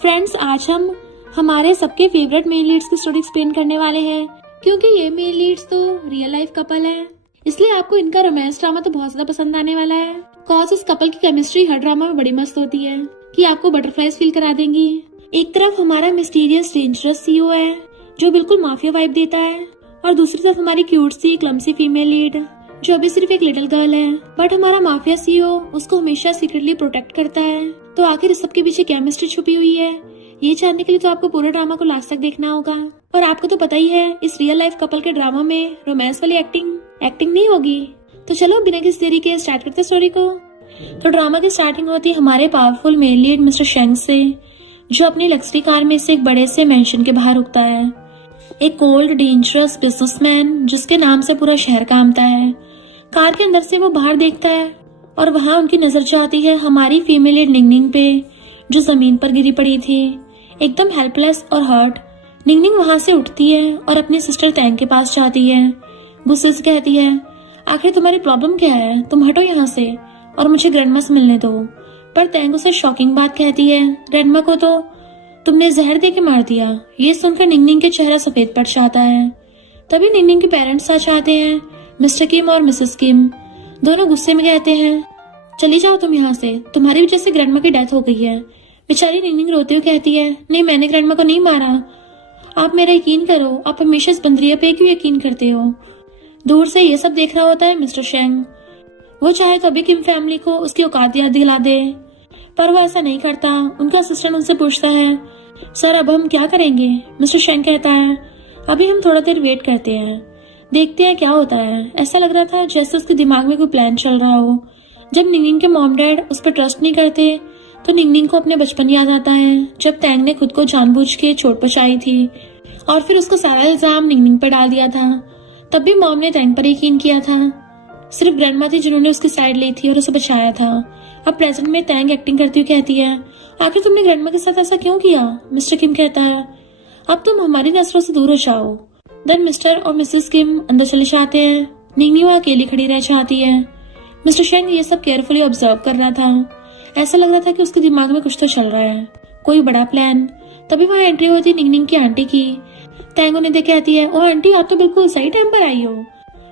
Friends, आज हम हमारे सबके फेवरेट मेल लीड्स की स्टोरी एक्सप्लेन करने वाले हैं, क्योंकि ये मेल लीड्स तो रियल लाइफ कपल है, इसलिए आपको इनका रोमांस ड्रामा तो बहुत ज्यादा पसंद आने वाला है। कॉज इस कपल की केमिस्ट्री हर ड्रामा में बड़ी मस्त होती है कि आपको बटरफ्लाइज फील करा देंगी। एक तरफ हमारा मिस्टीरियस डेंजरस सीईओ है जो बिल्कुल माफिया वाइब देता है, और दूसरी तरफ हमारी क्यूट सी क्लमसी फीमेल लीड जो अभी सिर्फ एक लिटिल गर्ल है, बट हमारा माफिया सीईओ उसको हमेशा सीक्रेटली प्रोटेक्ट करता है। तो आखिर इस सबके पीछे केमिस्ट्री छुपी हुई है, ये जानने के लिए तो आपको पूरे ड्रामा को लास्ट तक देखना होगा। और आपको तो पता ही है, इस रियल लाइफ कपल के ड्रामा में रोमांस वाली एक्टिंग नहीं होगी। तो चलो बिना किसी देरी के स्टार्ट करते स्टोरी को। तो ड्रामा की स्टार्टिंग होती है हमारे पावरफुल मेल लीड मिस्टर शेंग से, जो अपनी लग्जरी कार में से एक बड़े से मेंशन के बाहर रुकता है। एक कोल्ड डेंजरस बिजनेसमैन जिसके नाम से पूरा शहर कांपता है। कार के अंदर से वो बाहर देखता है और वहां उनकी नजर जाती है हमारी फीमेल लीड निंगनिंग पे, जो जमीन पर गिरी पड़ी थी एकदम हेल्पलेस और हर्ट। निंगनिंग वहां से उठती है और अपनी सिस्टर तैंग के पास जाती है। गुस्से से कहती है, आखिर तुम्हारी प्रॉब्लम क्या है, तुम हटो यहाँ से और मुझे ग्रैंडमा से मिलने दो। पर तैंग उसे शॉकिंग बात कहती है, ग्रैंडमा को तो तुमने जहर दे के मार दिया। ये सुनकर निंगनिंग के चेहरा सफेद पड़ जाता है। तभी निंगनिंग के पेरेंट्स आ जाते हैं, मिस्टर किम और मिसेस किम। दोनों गुस्से में कहते हैं, चली जाओ तुम यहाँ से, तुम्हारी वजह से ग्रैंडमा की डेथ हो गई है। बेचारी निंगनिंग रोते हुए कहती है, नहीं मैंने ग्रैंडमा को नहीं मारा, आप मेरा यकीन करो, आप हमेशा इस बंदरिया पे क्यों यकीन करते हो। दूर से ये सब देख रहा होता है मिस्टर शेंग। वो चाहे तो अभी किम फैमिली को उसकी औकात याद दिला दे, पर वो ऐसा नहीं करता। उनका असिस्टेंट उनसे पूछता है, सर अब हम क्या करेंगे। मिस्टर शेंग कहता है, अभी हम थोड़ा देर वेट करते हैं, देखते हैं क्या होता है। ऐसा लग रहा था जैसे उसके दिमाग में कोई प्लान चल रहा हो। जब निंगनिंग के मॉम डैड उस पर ट्रस्ट नहीं करते तो निंगनिंग को अपने बचपन याद आता है, जब तैंग ने खुद को जानबूझ के चोट पहुंचाई थी और फिर उसको सारा इल्जाम निंगनिंग पर डाल दिया था। तब भी मॉम ने तैंग पर यकीन किया था। सिर्फ ग्रैंडमा थी जिन्होंने उसकी साइड ली थी और उसे बचाया था। अब प्रेजेंट में तैंग एक्टिंग करती हुई कहती है, आखिर तुमने ग्रैंडमा के साथ ऐसा क्यों किया। मिस्टर किम कहता है, अब तुम हमारी नजरों से दूर हो जाओ। देन मिस्टर और मिसेस किम अंदर चले जाते हैं। निंगनिंग अकेली खड़ी रह जाती है। मिस्टर शेंग ये सब केयरफुली ऑब्जर्व कर रहा था। ऐसा लग रहा था कि उसके दिमाग में कुछ तो चल रहा है, कोई बड़ा प्लान। तभी वहाँ एंट्री होती निंगनिंग की आंटी की। तैंग उन्हें देख कहती है, ओ आंटी आप तो बिल्कुल सही टाइम पर आई हो,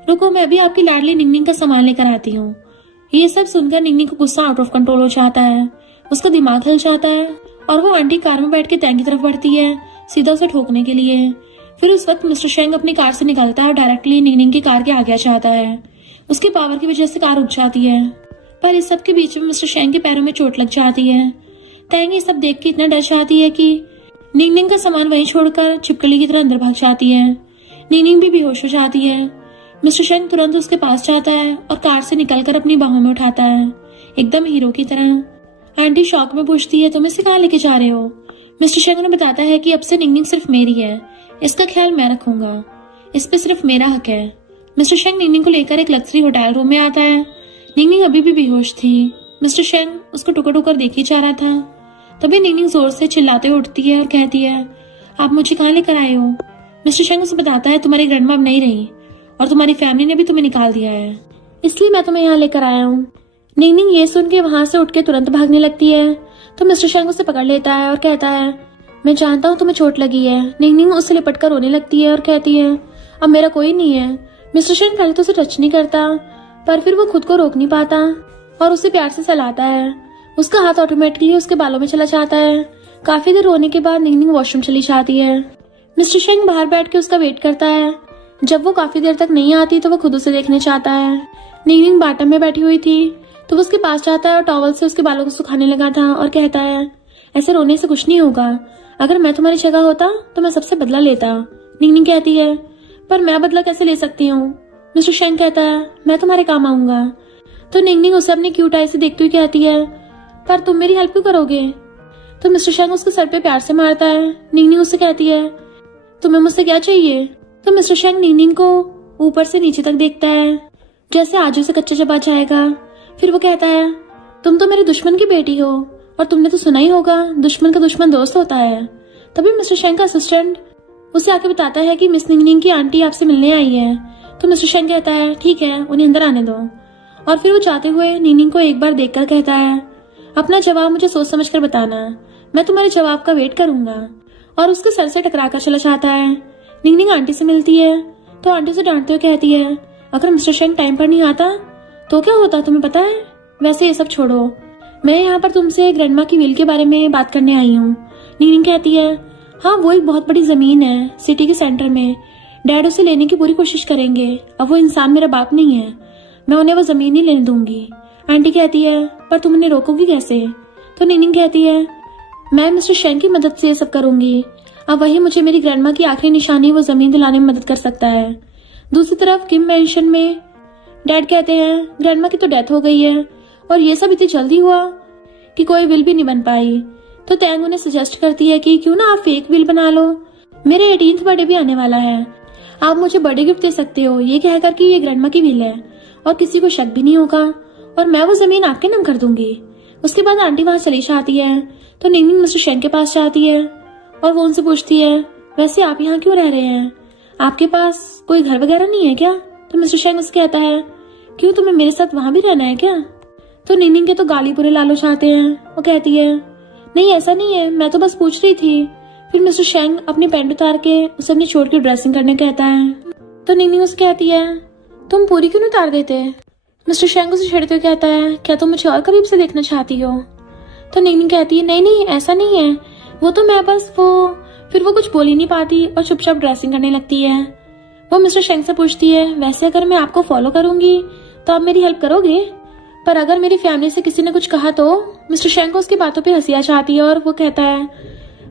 रुको मैं अभी आपकी लाडली निंगनिंग का सामान लेकर आती हूँ। ये सब सुनकर निंगनिंग को गुस्सा आउट ऑफ कंट्रोल हो जाता है, उसका दिमाग हिल जाता है और वो आंटी कार में बैठ के तैंग की तरफ बढ़ती है, सीधा उसे ठोकने के लिए। फिर उस वक्त मिस्टर शेंग अपनी कार से निकलता है और डायरेक्टली निंगनिंग की कार के आगे आ जाता है। उसकी पावर की वजह से कार रुक जाती है, पर इस सब के बीच में मिस्टर शेंग के पैरों में चोट लग जाती है। तैंग ये सब देख के इतना डर जाती है कि निंगनिंग का सामान वहीं छोड़कर छिपकली की तरह अंदर भाग जाती है। निंगनिंग भी बेहोश हो जाती है। मिस्टर शेंग तुरंत उसके पास जाता है और कार से निकलकर अपनी बाहों में उठाता है, एकदम हीरो की तरह। आंटी शॉक में पूछती है, तुम इसे कहाँ लेके जा रहे हो। मिस्टर शेंग उन्हें बताता है कि अब से निंगनिंग सिर्फ मेरी है, इसका ख्याल मैं रखूंगा, इस पे सिर्फ मेरा हक है। मिस्टर शेंग निंगनिंग को लेकर एक लग्जरी होटल रूम में आता है। निंगनिंग अभी भी बेहोश थी। मिस्टर शेंग उसको टुकर टुकर देख ही जा रहा था। तभी निंगनिंग जोर से चिल्लाते हुए उठती है और कहती है, आप मुझे कहाँ लेकर आए हो। मिस्टर शेंग उसे बताता है, तुम्हारी ग्रैंडमा अब नहीं रही और तुम्हारी फैमिली ने भी तुम्हें निकाल दिया है, इसलिए मैं तुम्हें यहाँ लेकर आया हूँ। निंगनिंग ये सुन के वहां से उठ के तुरंत भागने लगती है, तो मिस्टर शेंग उसे पकड़ लेता है और कहता है, मैं जानता हूँ तुम्हें चोट लगी है। निंगनिंग उससे लिपट कर रोने लगती है और कहती है, अब मेरा कोई नहीं है। मिस्टर शेंग पहले तो उसे टच नहीं करता, पर फिर वो खुद को रोक नहीं पाता और उसे प्यार से सहलाता है। उसका हाथ ऑटोमेटिकली उसके बालों में चला जाता है। काफी देर रोने के बाद निंगनिंग वॉशरूम चली जाती है। मिस्टर शेंग बाहर बैठ के उसका वेट करता है। जब वो काफी देर तक नहीं आती तो वो खुद उसे देखने चाहता है। निंगनिंग बाटम में बैठी हुई थी, तो वो उसके पास जाता है और टॉवल से उसके बालों को सुखाने लगा था और कहता है, ऐसे रोने से कुछ नहीं होगा, अगर मैं तुम्हारी जगह होता तो मैं सबसे बदला लेता। निंगनिंग कहती है, पर मैं बदला कैसे ले सकती हूँ। मिस्टर शेंग कहता है, मैं तुम्हारे काम आऊंगा। तो निंगनिंग उसे अपनी क्यूट आई से देखती हुई कहती है, पर तुम मेरी हेल्प क्यों करोगे। तो मिस्टर शेंग उसके सर पे प्यार से मारता है। निंगनिंग उससे कहती है, तुम्हें मुझसे क्या चाहिए। तो मिस्टर शेंग निंगनिंग को ऊपर से नीचे तक देखता है, जैसे आज उसे कच्चा चबा जाएगा। फिर वो कहता है, तुम तो मेरे दुश्मन की बेटी हो और तुमने तो सुना ही होगा, दुश्मन का दुश्मन दोस्त होता है। तभी मिस्टर शेंग का असिस्टेंट उसे आके बताता है कि मिस निंगनिंग की आंटी आपसे मिलने आई है। तो मिस्टर शेंग कहता है, ठीक है, उन्हें अंदर आने दो। और फिर वो जाते हुए निंगनिंग को एक बार देखकर कहता है, अपना जवाब मुझे सोच समझ कर बताना, मैं तुम्हारे जवाब का वेट करूंगा। और उसके सर से टकरा कर चला जाता है। निंगनिंग आंटी से मिलती है तो आंटी से डांटते हुए कहती है, अगर मिस्टर शेंग टाइम पर नहीं आता तो क्या होता तुम्हें पता है? वैसे ये सब छोड़ो, मैं यहाँ पर तुमसे ग्रैंडमा की विल के बारे में बात करने आई हूँ। निंगनिंग कहती है, हाँ वो एक बहुत बड़ी जमीन है सिटी के सेंटर में, डैड उसे लेने की पूरी कोशिश करेंगे। अब वो इंसान मेरा बाप नहीं है, मैं उन्हें वो जमीन नहीं लेने दूंगी। आंटी कहती है, पर तुम उन्हें रोकोगी कैसे? तो निंगनिंग कहती है, मैं मिस्टर शेंग की मदद से ये सब करूंगी। अब वही मुझे मेरी ग्रैंडमा की आखिरी निशानी वो जमीन दिलाने में मदद कर सकता है। दूसरी तरफ किम मैंशन में डैड कहते हैं, ग्रैंडमा की तो डेथ हो गई है और ये सब इतनी जल्दी हुआ कि कोई विल भी नहीं बन पाई। तो टैंग उन्हें सजेस्ट करती है कि क्यों ना आप फेक विल बना लो, मेरे 18th बर्थडे भी आने वाला है, आप मुझे बर्थडे गिफ्ट दे सकते हो ये कहकर कि ये ग्रैंडमा की विल है और किसी को शक भी नहीं होगा और मैं वो जमीन आपके नाम कर दूंगी। उसके बाद आंटी वहां चली जाती है तो निंगनिंग मिस्टर शेंग के पास जाती है और वो उनसे पूछती है, वैसे आप यहाँ क्यों रह रहे हैं, आपके पास कोई घर वगैरह नहीं है क्या? तो मिस्टर शेंग उससे कहता है, क्यों तुम्हें मेरे साथ वहां भी रहना है क्या? तो निंगनिंग के तो गाली पूरे लालो चाहते हैं। वो कहती है, नहीं ऐसा नहीं है, मैं तो बस पूछ रही थी। फिर मिस्टर शेंग अपनी पैंट उतार के उसे अपनी चोट की ड्रेसिंग करने कहता है। तो निंगनिंग उसे कहती है, तुम पूरी क्यों नहीं उतार देते? मिस्टर शेंग उसे छेड़ते हुए कहता है, क्या तुम मुझे और करीब से देखना चाहती हो? तो निंगनिंग कहती है, नहीं नहीं ऐसा नहीं है, वो तो मैं बस फिर वो कुछ बोल ही नहीं पाती और चुपचाप ड्रेसिंग करने लगती है। वो मिस्टर शेंग से पूछती है, वैसे अगर मैं आपको फॉलो करूंगी तो आप मेरी हेल्प करोगे? पर अगर मेरी फैमिली से किसी ने कुछ कहा तो? मिस्टर शेंग को उसकी बातों पे हंसी आ जाती है और वो कहता है,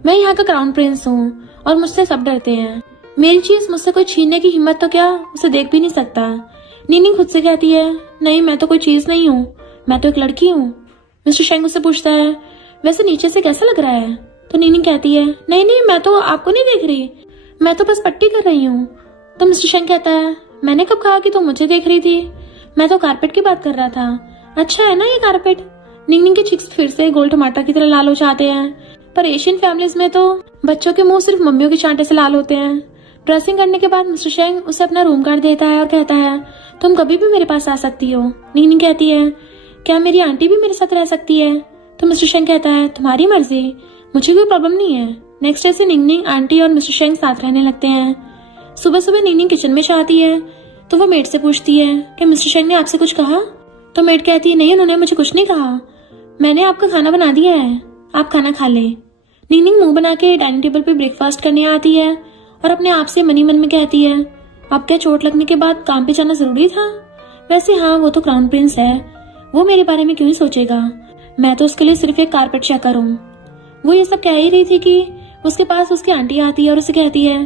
मैं यहाँ का क्राउन प्रिंस हूँ और मुझसे सब डरते हैं, मेरी चीज मुझसे कोई छीनने की हिम्मत तो क्या उसे देख भी नहीं सकता। निंगनिंग खुद से कहती है, नहीं मैं तो कोई चीज नहीं हूँ, मैं तो एक लड़की हूँ। मिस्टर शेंग उससे पूछता है, वैसे नीचे से कैसा लग रहा है? तो निंगनिंग कहती है, नहीं नहीं मैं तो आपको नहीं देख रही, मैं तो बस पट्टी कर रही हूँ। तो मिस्टर शेंग कहता है, मैंने कब कहा कि तुम मुझे देख रही थी, मैं तो कारपेट की बात कर रहा था। अच्छा है ना ये कारपेट? निंगनिंग के चिक्स फिर से गोल टमाटर की तरह लाल हो जाते हैं, पर एशियन फैमिलीज में तो बच्चों के मुंह सिर्फ मम्मियों के चांटे से लाल होते हैं। ड्रेसिंग करने के बाद मिस्टर शेंग उसे अपना रूम कार्ड देता है और कहता है, तुम कभी भी मेरे पास आ सकती हो। निंगनिंग कहती है, क्या मेरी आंटी भी मेरे साथ रह सकती है? तो मिस्टर शेंग कहता है, तुम्हारी मर्जी, मुझे कोई प्रॉब्लम नहीं है। नेक्स्ट डे से निंगनिंग आंटी और मिस्टर शेंग साथ रहने लगते हैं। सुबह सुबह निंगनिंग किचन में जाती है तो वो मेड से पूछती है कि मिस्टर शेंग ने आपसे कुछ कहा? तो मेड कहती है, नहीं उन्होंने मुझे कुछ नहीं कहा, मैंने आपका खाना बना दिया है, आप खाना खा लें। निंगनिंग मुंह बना के डाइनिंग टेबल पे ब्रेकफास्ट करने आती है और अपने आप से मनी मन में कहती है, अब क्या चोट लगने के बाद काम पे जाना जरूरी था? वैसे हाँ वो तो क्राउन प्रिंस है, वो मेरे बारे में क्यों ही सोचेगा, मैं तो उसके लिए सिर्फ एक कारपेट चेकर हूँ। वो ये सब कह ही रही थी कि उसके पास उसकी आंटी आती है और उसे कहती है,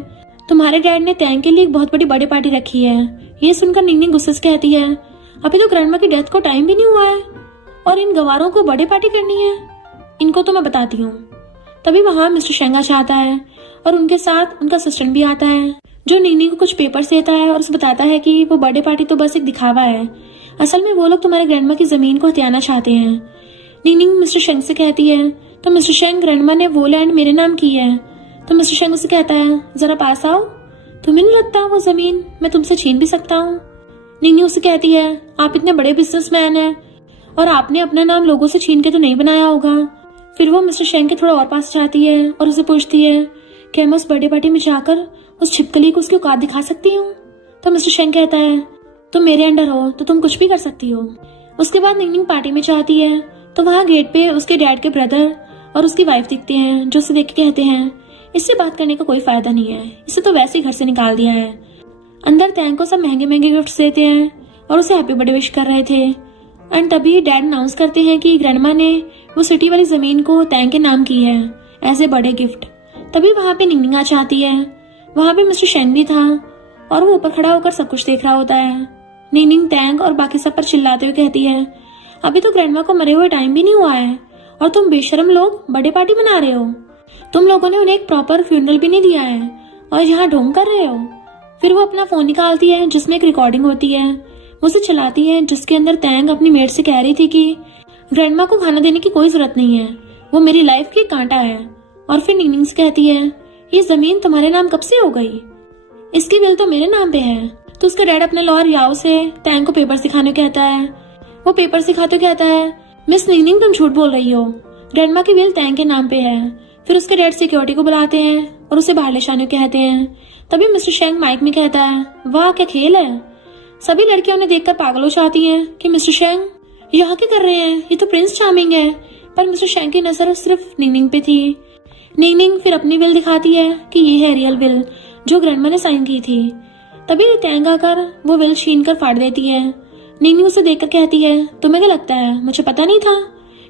तुम्हारे डैड ने टैंग के लिए एक बहुत बड़ी बर्थडे पार्टी रखी है। ये सुनकर निंगनिंग गुस्से से कहती है, अभी तो ग्रैंडमा की डेथ को टाइम भी नहीं हुआ है और इन गवारों को बर्थडे पार्टी करनी है, इनको तो मैं बताती हूँ। तभी वहां मिस्टर शेंग आता है और उनके साथ उनका असिस्टेंट भी आता है जो निंगनिंग को कुछ पेपर्स देता है और उसे बताता है कि वो बर्थडे पार्टी तो बस एक दिखावा है, असल में वो लोग तुम्हारे ग्रैंडमा की जमीन को हथियाना चाहते हैं। निंगनिंग मिस्टर शेंग से कहती है, तो मिस्टर शेंग ग्रैंडमा ने वो लैंड मेरे नाम की है। तो मिस्टर शेंग उसे कहता है, जरा पास आओ, तुम्हें नहीं लगता वो जमीन मैं तुमसे छीन भी सकता हूँ? निंगनिंग उसे कहती है, आप इतने बड़े बिजनेसमैन हैं और आपने अपना नाम लोगों से छीन के तो नहीं बनाया होगा। फिर वो मिस्टर शेंग के थोड़ा और पास जाती है और उसे पूछती है, क्या मैं उस बर्थडे पार्टी में जाकर उस छिपकली को उसकी औकात दिखा सकती हूँ? तो मिस्टर शेंग कहता है, तुम मेरे अंडर हो तो तुम कुछ भी कर सकती हो। उसके बाद निंगनिंग पार्टी में जाती है तो वहाँ गेट पे उसके डैड के ब्रदर और उसकी वाइफ दिखते हैं जो उसे देख के कहते हैं, इससे बात करने का कोई फायदा नहीं है, इसे तो वैसे ही घर से निकाल दिया है। अंदर टैंग को सब महंगे महंगे गिफ्ट्स देते हैं और उसे हैप्पी बर्थडे विश कर रहे थे। एंड तभी डैड अनाउंस करते हैं कि ग्रैंडमा ने वो सिटी वाली जमीन को टैंग के नाम की है एज ए बर्थडे गिफ्ट। तभी वहाँ पे निंगनिंग आ जाती है, वहाँ पे मिस्टर शेंग भी था और वो ऊपर खड़ा होकर सब कुछ देख रहा होता है। निंगनिंग टैंग और बाकी सब पर चिल्लाते हुए कहती है, अभी तो ग्रैंडमा को मरे हुए टाइम भी नहीं हुआ है और तुम बेशरम लोग बर्थडे पार्टी मना रहे हो, तुम लोगों ने उन्हें एक प्रॉपर फ्यूनरल भी नहीं दिया है और यहाँ ढोंग कर रहे हो। फिर वो अपना फोन निकालती है जिसमें एक रिकॉर्डिंग होती है, उसे चलाती है जिसके अंदर टैंग अपनी मेड से कह रही थी कि ग्रैंडमा को खाना देने की कोई जरूरत नहीं है, वो मेरी लाइफ की कांटा है। और फिर निंगनिंग से कहती है, ये जमीन तुम्हारे नाम कब से हो गई, इसकी बिल तो मेरे नाम पे है। तो उसका डैड अपने लॉयर याओ से टैंग को पेपर्स दिखाने कहता है। वो पेपर्स दिखाते कहता है, मिस निंगनिंग, तुम झूठ बोल रही हो। ग्रैंडमा की विल तैंग के नाम पे है। फिर उसके डैड सिक्योरिटी को बुलाते हैं और उसे बाहर ले जाने को कहते हैं। तभी मिस्टर शेंग माइक में कहता है, वाह क्या खेल है। सभी लड़कियां उन्हें देखकर पागल हो जाती हैं कि मिस्टर शेंग यहाँ क्या कर रहे हैं, ये तो प्रिंस चार्मिंग है। पर मिस्टर शेंग की नजर सिर्फ निंगनिंग पे थी। निंगनिंग फिर अपनी विल दिखाती है कि ये है रियल विल जो ग्रैंडमा ने साइन की थी। तभी तैंग आकर वो विल छीन कर फाड़ देती है। निंगनिंग उसे देखकर कहती है, तुम्हें क्या लगता है मुझे पता नहीं था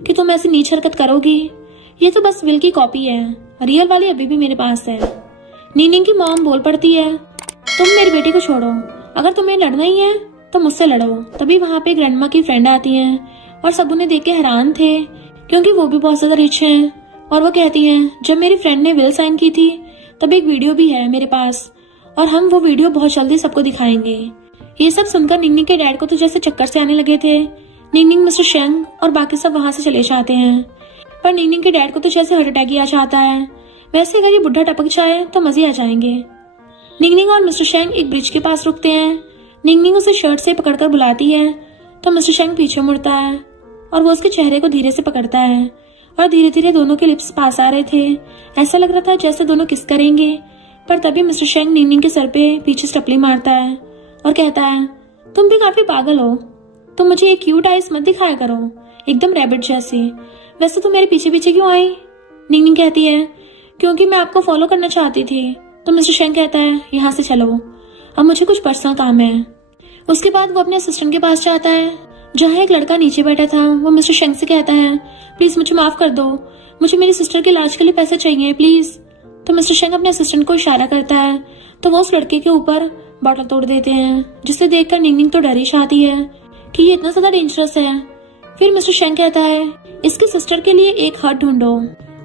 कि तुम ऐसी नीच हरकत करोगी। ये तो बस विल की कॉपी है, रियल वाली अभी भी मेरे पास है। निंगनिंग की मॉम बोल पड़ती है, तुम मेरी बेटी को छोड़ो, अगर तुम्हें लड़ना ही है तो मुझसे लड़ो। तभी वहाँ पे ग्रैंडमा की फ्रेंड आती हैं और सब उन्हें देख के हैरान थे क्योंकि वो भी बहुत ज्यादा रिच हैं। और वो कहती हैं, जब मेरी फ्रेंड ने विल साइन की थी तब एक वीडियो भी है मेरे पास और हम वो वीडियो बहुत जल्दी सबको दिखाएंगे। ये सब सुनकर निंगनिंग के डैड को तो जैसे चक्कर से आने लगे थे। निंगनिंग, मिस्टर शेंग और बाकी सब वहां से चले जाते हैं। पर निंगनिंग के डैड को तो जैसे हार्ट अटैक ही आ जाता है। वैसे अगर ये बुढ़ा टपक जाए तो मजे आ जाएंगे। निंगनिंग और मिस्टर शेंग एक ब्रिज के पास रुकते हैं। निंगनिंग उसे शर्ट से पकड़कर बुलाती है तो मिस्टर शेंग पीछे मुड़ता है और वो उसके चेहरे को धीरे से पकड़ता है और धीरे धीरे दोनों के लिप्स पास आ रहे थे। ऐसा लग रहा था जैसे दोनों किस करेंगे। पर तभी मिस्टर शेंग निंगनिंग के सर पे पीछे स्टपली मारता है और कहता है, तुम भी काफी पागल हो, तुम मुझे एक क्यूट आइस मत दिखाया करो, एकदम रैबिट जैसी। वैसे तुम मेरे पीछे पीछे क्यों आई? निंगनिंग कहती है, क्योंकि मैं आपको फॉलो करना चाहती थी। तो मिस्टर शेंग कहता है, यहाँ से चलो, अब मुझे कुछ पर्सनल काम है। उसके बाद वो अपने असिस्टेंट के पास जाता है जहाँ एक लड़का नीचे बैठा था। वो मिस्टर शेंग से कहता है, प्लीज मुझे माफ कर दो, मुझे मेरी सिस्टर के इलाज के लिए पैसे चाहिए प्लीज। तो मिस्टर शेंग अपने असिस्टेंट को इशारा करता है तो वो उस लड़के के ऊपर बॉटल तोड़ देते हैं, जिसे देखकर निंगनिंग तो डर ही जाती है कि ये इतना ज्यादा डेंजरस है। फिर मिस्टर शेंग कहता है, इसकी सिस्टर के लिए एक हट ढूंढो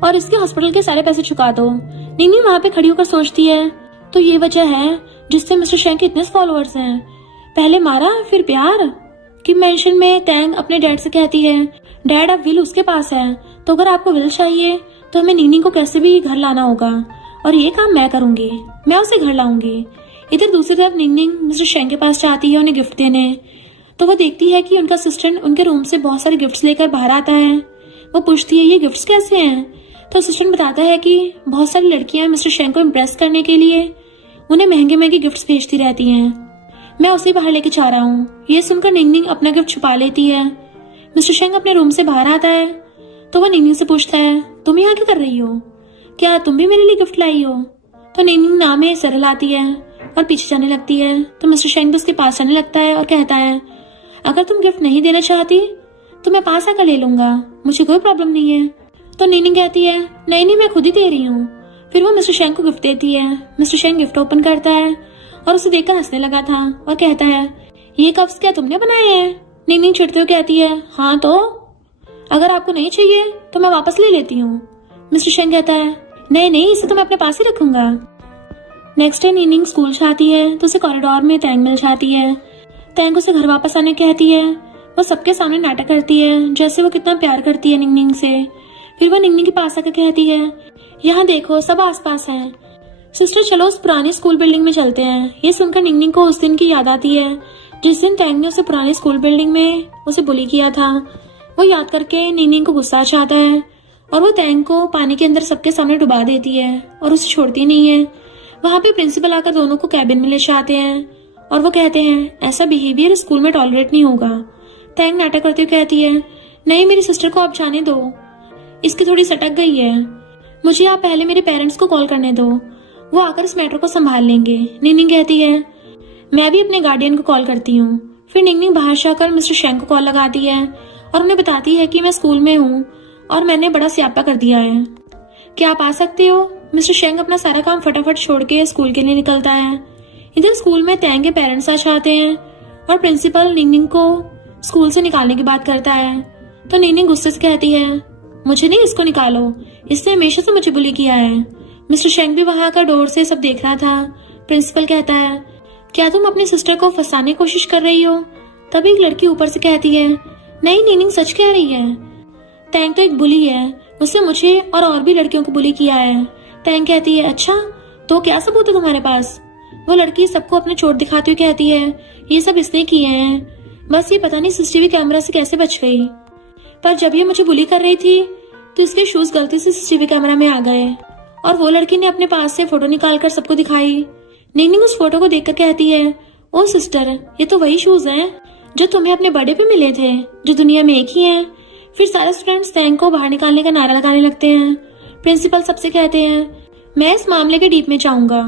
और इसके हॉस्पिटल के सारे पैसे चुका दो। निंगनिंग वहाँ पे खड़ी होकर सोचती है, तो ये वजह है जिससे मिस्टर शेंग के इतने फॉलोअर्स हैं। पहले मारा फिर प्यार। कि मेंशन में तैंग अपने डैड से कहती है, डैड अब विल उसके पास है, तो अगर आपको विल चाहिए तो हमें निंगनिंग को कैसे भी घर लाना होगा और ये काम मैं करूंगी, मैं उसे घर लाऊंगी। इधर दूसरी तरफ निंगनिंग मिस्टर शेंग के पास जाती है उन्हें गिफ्ट देने। तो वो देखती है कि उनका असिस्टेंट उनके रूम से बहुत सारे गिफ्ट्स लेकर बाहर आता है। वो पूछती है, ये गिफ्ट्स कैसे हैं? तो असिस्टेंट बताता है कि बहुत सारी लड़कियां मिस्टर शेंग को इम्प्रेस करने के लिए उन्हें महंगे महंगे गिफ्ट्स भेजती रहती हैं। मैं उसे बाहर लेके जा रहा हूँ। ये सुनकर निंगनिंग अपना गिफ्ट छुपा लेती है। मिस्टर शेंग अपने रूम से बाहर आता है तो वह निंगनिंग से पूछता है, तुम यहाँ क्या कर रही हो? क्या तुम भी मेरे लिए गिफ्ट लाई हो? तो निंगनिंग नाम में सर हिलाती है और पीछे जाने लगती है। तो मिस्टर शेंग भी उसके पास आने लगता है और कहता है, अगर तुम गिफ्ट नहीं देना चाहती तो मैं पास आकर ले लूंगा, मुझे कोई प्रॉब्लम नहीं है। तो निंगनिंग कहती है, नहीं नहीं मैं खुद ही दे रही हूँ। फिर वो मिस्टर शेंग को गिफ्ट देती है। मिस्टर शेंग गिफ्ट ओपन करता है और उसे देखकर हंसने लगा था और कहता है, ये कप्स क्या तुमने बनाए हैं? निंगनिंग चिढ़ते हुए कहती है, हाँ तो अगर आपको नहीं चाहिए तो मैं वापस ले लेती हूँ। मिस्टर शेंग कहता है, नहीं नहीं इसे तो मैं अपने पास ही रखूंगा। नेक्स्ट डे निंगनिंग स्कूल जाती है तो उसे कॉरिडोर में तैंग मिल जाती है। तैंग उसे घर वापस आने कहती है। वो सबके सामने नाटक करती है जैसे वो कितना प्यार करती है निंगनिंग से। फिर वो निंगनिंग के पास आकर कहती है, यहाँ देखो सब आसपास है, सिस्टर चलो उस पुरानी स्कूल बिल्डिंग में चलते हैं। ये सुनकर निंगनिंग को उस दिन की याद आती है जिस दिन तैंग ने उसे पुरानी स्कूल बिल्डिंग में उसे बुली किया था। वो याद करके निंगनिंग को गुस्सा आ जाता है और वो तैंग को पानी के अंदर सबके सामने डुबा देती है और उसे छोड़ती नहीं है। वहाँ पे प्रिंसिपल आकर दोनों को कैबिन में ले जाते हैं और वो कहते हैं, ऐसा बिहेवियर स्कूल में टॉलरेट नहीं होगा। तैंग नाटक करते हुए कहती है, नहीं मेरी सिस्टर को आप जाने दो, इसकी थोड़ी सटक गई है, मुझे आप पहले मेरे पेरेंट्स को कॉल करने दो, वो आकर इस मैटर को संभाल लेंगे। निंगनिंग कहती है, मैं भी अपने गार्डियन को कॉल करती हूँ। फिर निंगनिंग बाहर जाकर मिस्टर शेंग को कॉल लगाती है और उन्हें बताती है कि मैं स्कूल में हूँ और मैंने बड़ा स्यापा कर दिया है, क्या आप आ सकते हो? मिस्टर शेंग अपना सारा काम फटाफट छोड़ के स्कूल के लिए निकलता है। इधर स्कूल में तैंग के पेरेंट्स आ जाते हैं और प्रिंसिपल निंगनिंग को स्कूल से निकालने की बात करता है। तो निंगनिंग गुस्से से कहती है, मुझे नहीं इसको निकालो, इसने हमेशा से मुझे बुली किया है। मिस्टर शेंग भी वहां का डोर से सब देख रहा था। प्रिंसिपल कहता है, क्या तुम अपनी सिस्टर को फंसाने की कोशिश कर रही हो? तभी एक लड़की ऊपर से कहती है, नहीं निंगनिंग सच कह रही है, तैंग तो एक बुली है, उसने मुझे और भी लड़कियों को बुली किया है। तैंग कहती है, अच्छा तो क्या सबूत है तुम्हारे पास? वो लड़की सबको अपने चोट दिखाती हुई कहती है, ये सब इसने किए हैं, बस ये पता नहीं सीसीटीवी कैमरा से कैसे बच गई। पर जब ये मुझे बुली कर रही थी तो इसके शूज गलती से सीसीटीवी कैमरा में आ गए और वो लड़की ने अपने पास से फोटो निकालकर सबको दिखाई। निंगनिंग उस फोटो को देखकर कहती है, ओ सिस्टर, ये तो वही शूज हैं जो तुम्हें अपने बर्थडे पे मिले थे, जो दुनिया में एक ही हैं। फिर सारे स्टूडेंट्स टैंक को बाहर निकालने का नारा लगाने लगते हैं। प्रिंसिपल सबसे कहते हैं, मैं इस मामले के डीप में जाऊंगा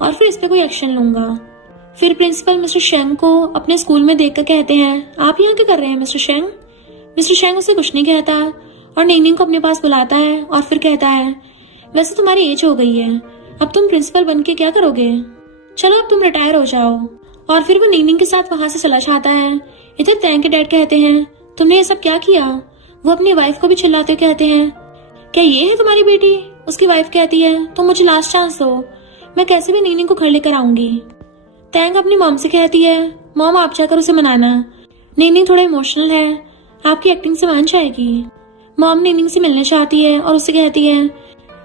और फिर इस पे कोई एक्शन लूंगा। फिर प्रिंसिपल मिस्टर शेंग को अपने स्कूल में देखकर कहते हैं, आप यहाँ क्या कर रहे हैं मिस्टर शेंग? मिस्टर शेंग उसे कुछ नहीं कहता और निंगनिंग को अपने पास बुलाता है और फिर कहता है, वैसे तुम्हारी एज हो गई है, अब तुम प्रिंसिपल बन के क्या करोगे? चलो अब तुम रिटायर हो जाओ। और फिर वो निंगनिंग के साथ वहां से चला जाता है। इधर टैंग के डैड कहते हैं, तुमने ये सब क्या किया? वो अपनी वाइफ को भी चिल्लाते हुए कहते हैं, क्या ये है तुम्हारी बेटी? उसकी वाइफ कहती है, तुम मुझे लास्ट चांस दो, मैं कैसे भी निंगनिंग को घर लेकर आऊंगी। टैंग अपनी मॉम से कहती है, मॉम आप जाकर उसे मनाना, निंगनिंग थोड़ा इमोशनल है, आपकी एक्टिंग से मान जाएगी। मॉम निंगनिंग से मिलना चाहती है और उससे कहती है,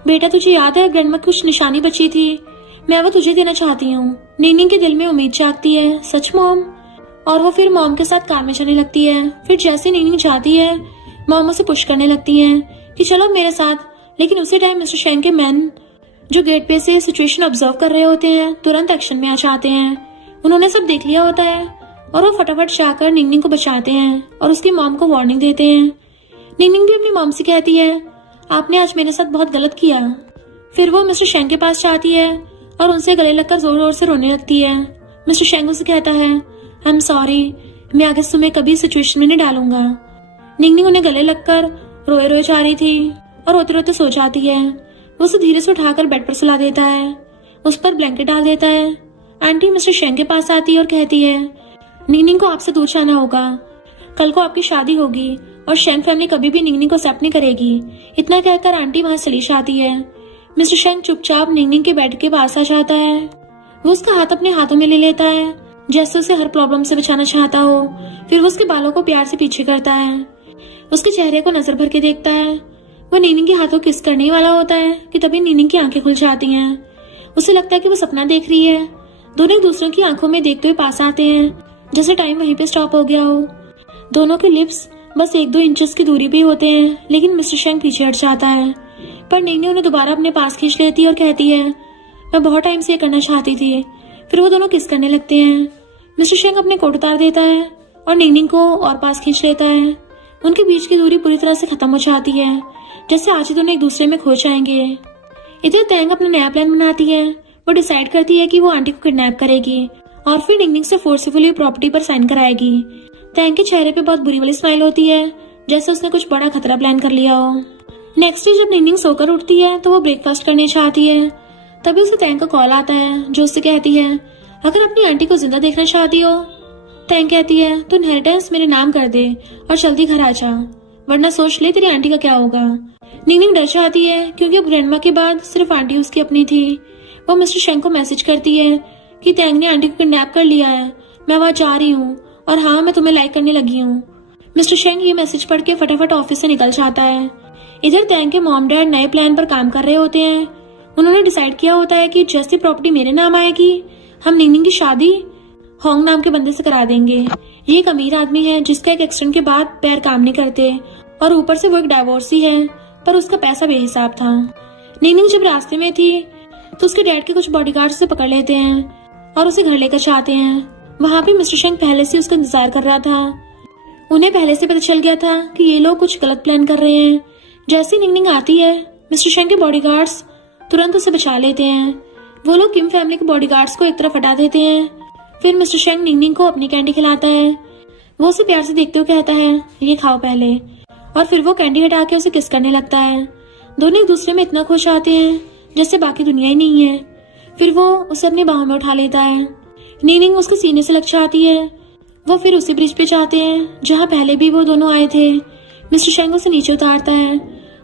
बेटा तुझे याद है ग्रैंडमा की कुछ निशानी बची थी, मैं वो तुझे देना चाहती हूँ। निंगनिंग के दिल में उम्मीद जागती है, सच मॉम? और वो फिर मॉम के साथ कार में चलने लगती है। फिर जैसे निंगनिंग जाती है, मॉम उसे पुश करने लगती है कि चलो मेरे साथ। लेकिन उसी टाइम मिस्टर शेंग के मैन जो गेट पे से सिचुएशन ऑब्जर्व कर रहे होते हैं तुरंत एक्शन में आ जाते हैं। उन्होंने सब देख लिया होता है और वो फटाफट जाकर निंगनिंग को बचाते हैं और उसकी मॉम को वार्निंग देते हैं। निंगनिंग भी अपनी मॉम से कहती है, आपने आज मेरे साथ बहुत गलत किया। फिर वो मिस्टर शेंग के पास जाती है और उनसे गले लगकर जोर जोर से रोने लगती है। मिस्टर शेंग उसे कहता है, आई एम सॉरी, मैं आगे से तुम्हें कभी सिचुएशन में नहीं डालूंगा। निंगनिंग उन्हें गले लगकर रोए रोए जा रही थी और रोते रोते सो जाती है। वो उसे धीरे से उठाकर बेड पर सुला देता है, उस पर ब्लैंकेट डाल देता है। आंटी मिस्टर शेंग के पास आती है और कहती है, निंगनिंग को आपसे दूर जाना होगा, कल को आपकी शादी होगी और शेंग फैमिली कभी भी निंगनिंग को एक्सेप्ट नहीं करेगी। इतना कहकर आंटी वहां चली जाती है। मिस्टर शेंग चुपचाप निंगनिंग के बेड के पास आ जाता है। वो उसका हाथ अपने हाथों में ले लेता है जैसे उसे हर प्रॉब्लम से बचाना चाहता हो। फिर वो उसके बालों को प्यार से पीछे करता है, उसके चेहरे को नजर भर के देखता है। वो निंगनिंग के हाथों किस करने वाला होता है कि तभी निंगनिंग की आंखें खुल जाती हैं। उसे लगता है कि वो सपना देख रही है। दोनों एक दूसरे की आंखों में देखते हुए पास आते हैं जैसे टाइम वहीं पे स्टॉप हो गया हो। दोनों के लिप्स बस 1-2 इंचेस की दूरी पे होते हैं, लेकिन मिस्टर शेंग पीछे हट जाता है। पर निंगनिंग उन्हें दोबारा अपने पास खींच लेती है और कहती है, मैं बहुत टाइम से ये करना चाहती थी। फिर वो दोनों किस करने लगते हैं। मिस्टर शेंग अपने कोट उतार देता है और निंगनिंग को और पास खींच लेता है। उनके बीच की दूरी पूरी तरह से खत्म हो जाती है, जैसे आज ही दोनों एक दूसरे में खो जाएंगे। इधर टैंग अपना नया प्लान बनाती है। वो डिसाइड करती है कि वो आंटी को किडनैप करेगी और फिर निंगनिंग से फोर्सफुली प्रॉपर्टी पर साइन कराएगी। टैंग के चेहरे पे बहुत बुरी वाली स्माइल होती है, जैसे उसने कुछ बड़ा खतरा प्लान कर लिया हो। नेक्स्ट डे जब निंगनिंग सोकर उठती है तो वो ब्रेकफास्ट करने चाहती है। तभी उसे टैंग का कॉल आता है जो उससे कहती है, अगर अपनी आंटी को जिंदा देखना चाहती हो। टैंग कहती है, तो इनहेरिटेंस मेरे नाम कर दे और जल्दी घर आ जा, वरना सोच ले तेरी आंटी का क्या होगा। निंगनिंग डर जाती है क्योंकि अब ग्रैंडमा के बाद सिर्फ आंटी उसकी अपनी थी। वो मिस्टर शेंग को मैसेज करती है कि टैंग ने आंटी को किडनैप कर लिया है, मैं वहां जा रही हूँ और हाँ मैं तुम्हें लाइक करने लगी हूँ। मिस्टर शेंग ये मैसेज पढ़ के फटाफट ऑफिस से निकल जाता है। इधर टैंग के मॉम डैड नए प्लान पर काम कर रहे होते हैं। उन्होंने डिसाइड किया होता है कि जैसी प्रॉपर्टी मेरे नाम आएगी हम निंगनिंग की शादी होंग नाम के बंदे से करा देंगे। ये एक अमीर आदमी है जिसका एक एक्सीडेंट के बाद पैर काम नहीं करते और ऊपर से वो एक डाइवोर्सी है, पर उसका पैसा बेहिसाब था। निंगनिंग जब रास्ते में थी तो उसके डैड के कुछ बॉडीगार्ड उसे पकड़ लेते हैं और उसे घर लेकर जाते हैं। वहां पे मिस्टर शेंग पहले से उसका इंतजार कर रहा था। उन्हें पहले से पता चल गया था कि ये लोग कुछ गलत प्लान कर रहे हैं। जैसे निंगनिंग आती है मिस्टर शेंग के बॉडीगार्ड्स तुरंत उसे बचा लेते हैं। वो लोग किम फैमिली के बॉडीगार्ड्स को एक तरफ हटा देते हैं। फिर मिस्टर शेंग निंगनिंग को अपनी कैंडी खिलाता है। वो उसे प्यार से देखते हुए कहता है, ये खाओ पहले, और फिर वो कैंडी हटा के उसे किस करने लगता है। दोनों एक दूसरे में इतना खुश आते हैं जैसे बाकी दुनिया ही नहीं है। फिर वो उसे अपनी बाहों में उठा लेता है। निंगनिंग उसके सीने से लग जाती है। वो फिर उसी ब्रिज पे जाते हैं जहाँ पहले भी वो दोनों आए थे। मिस्टर शेंग उसे नीचे उतारता है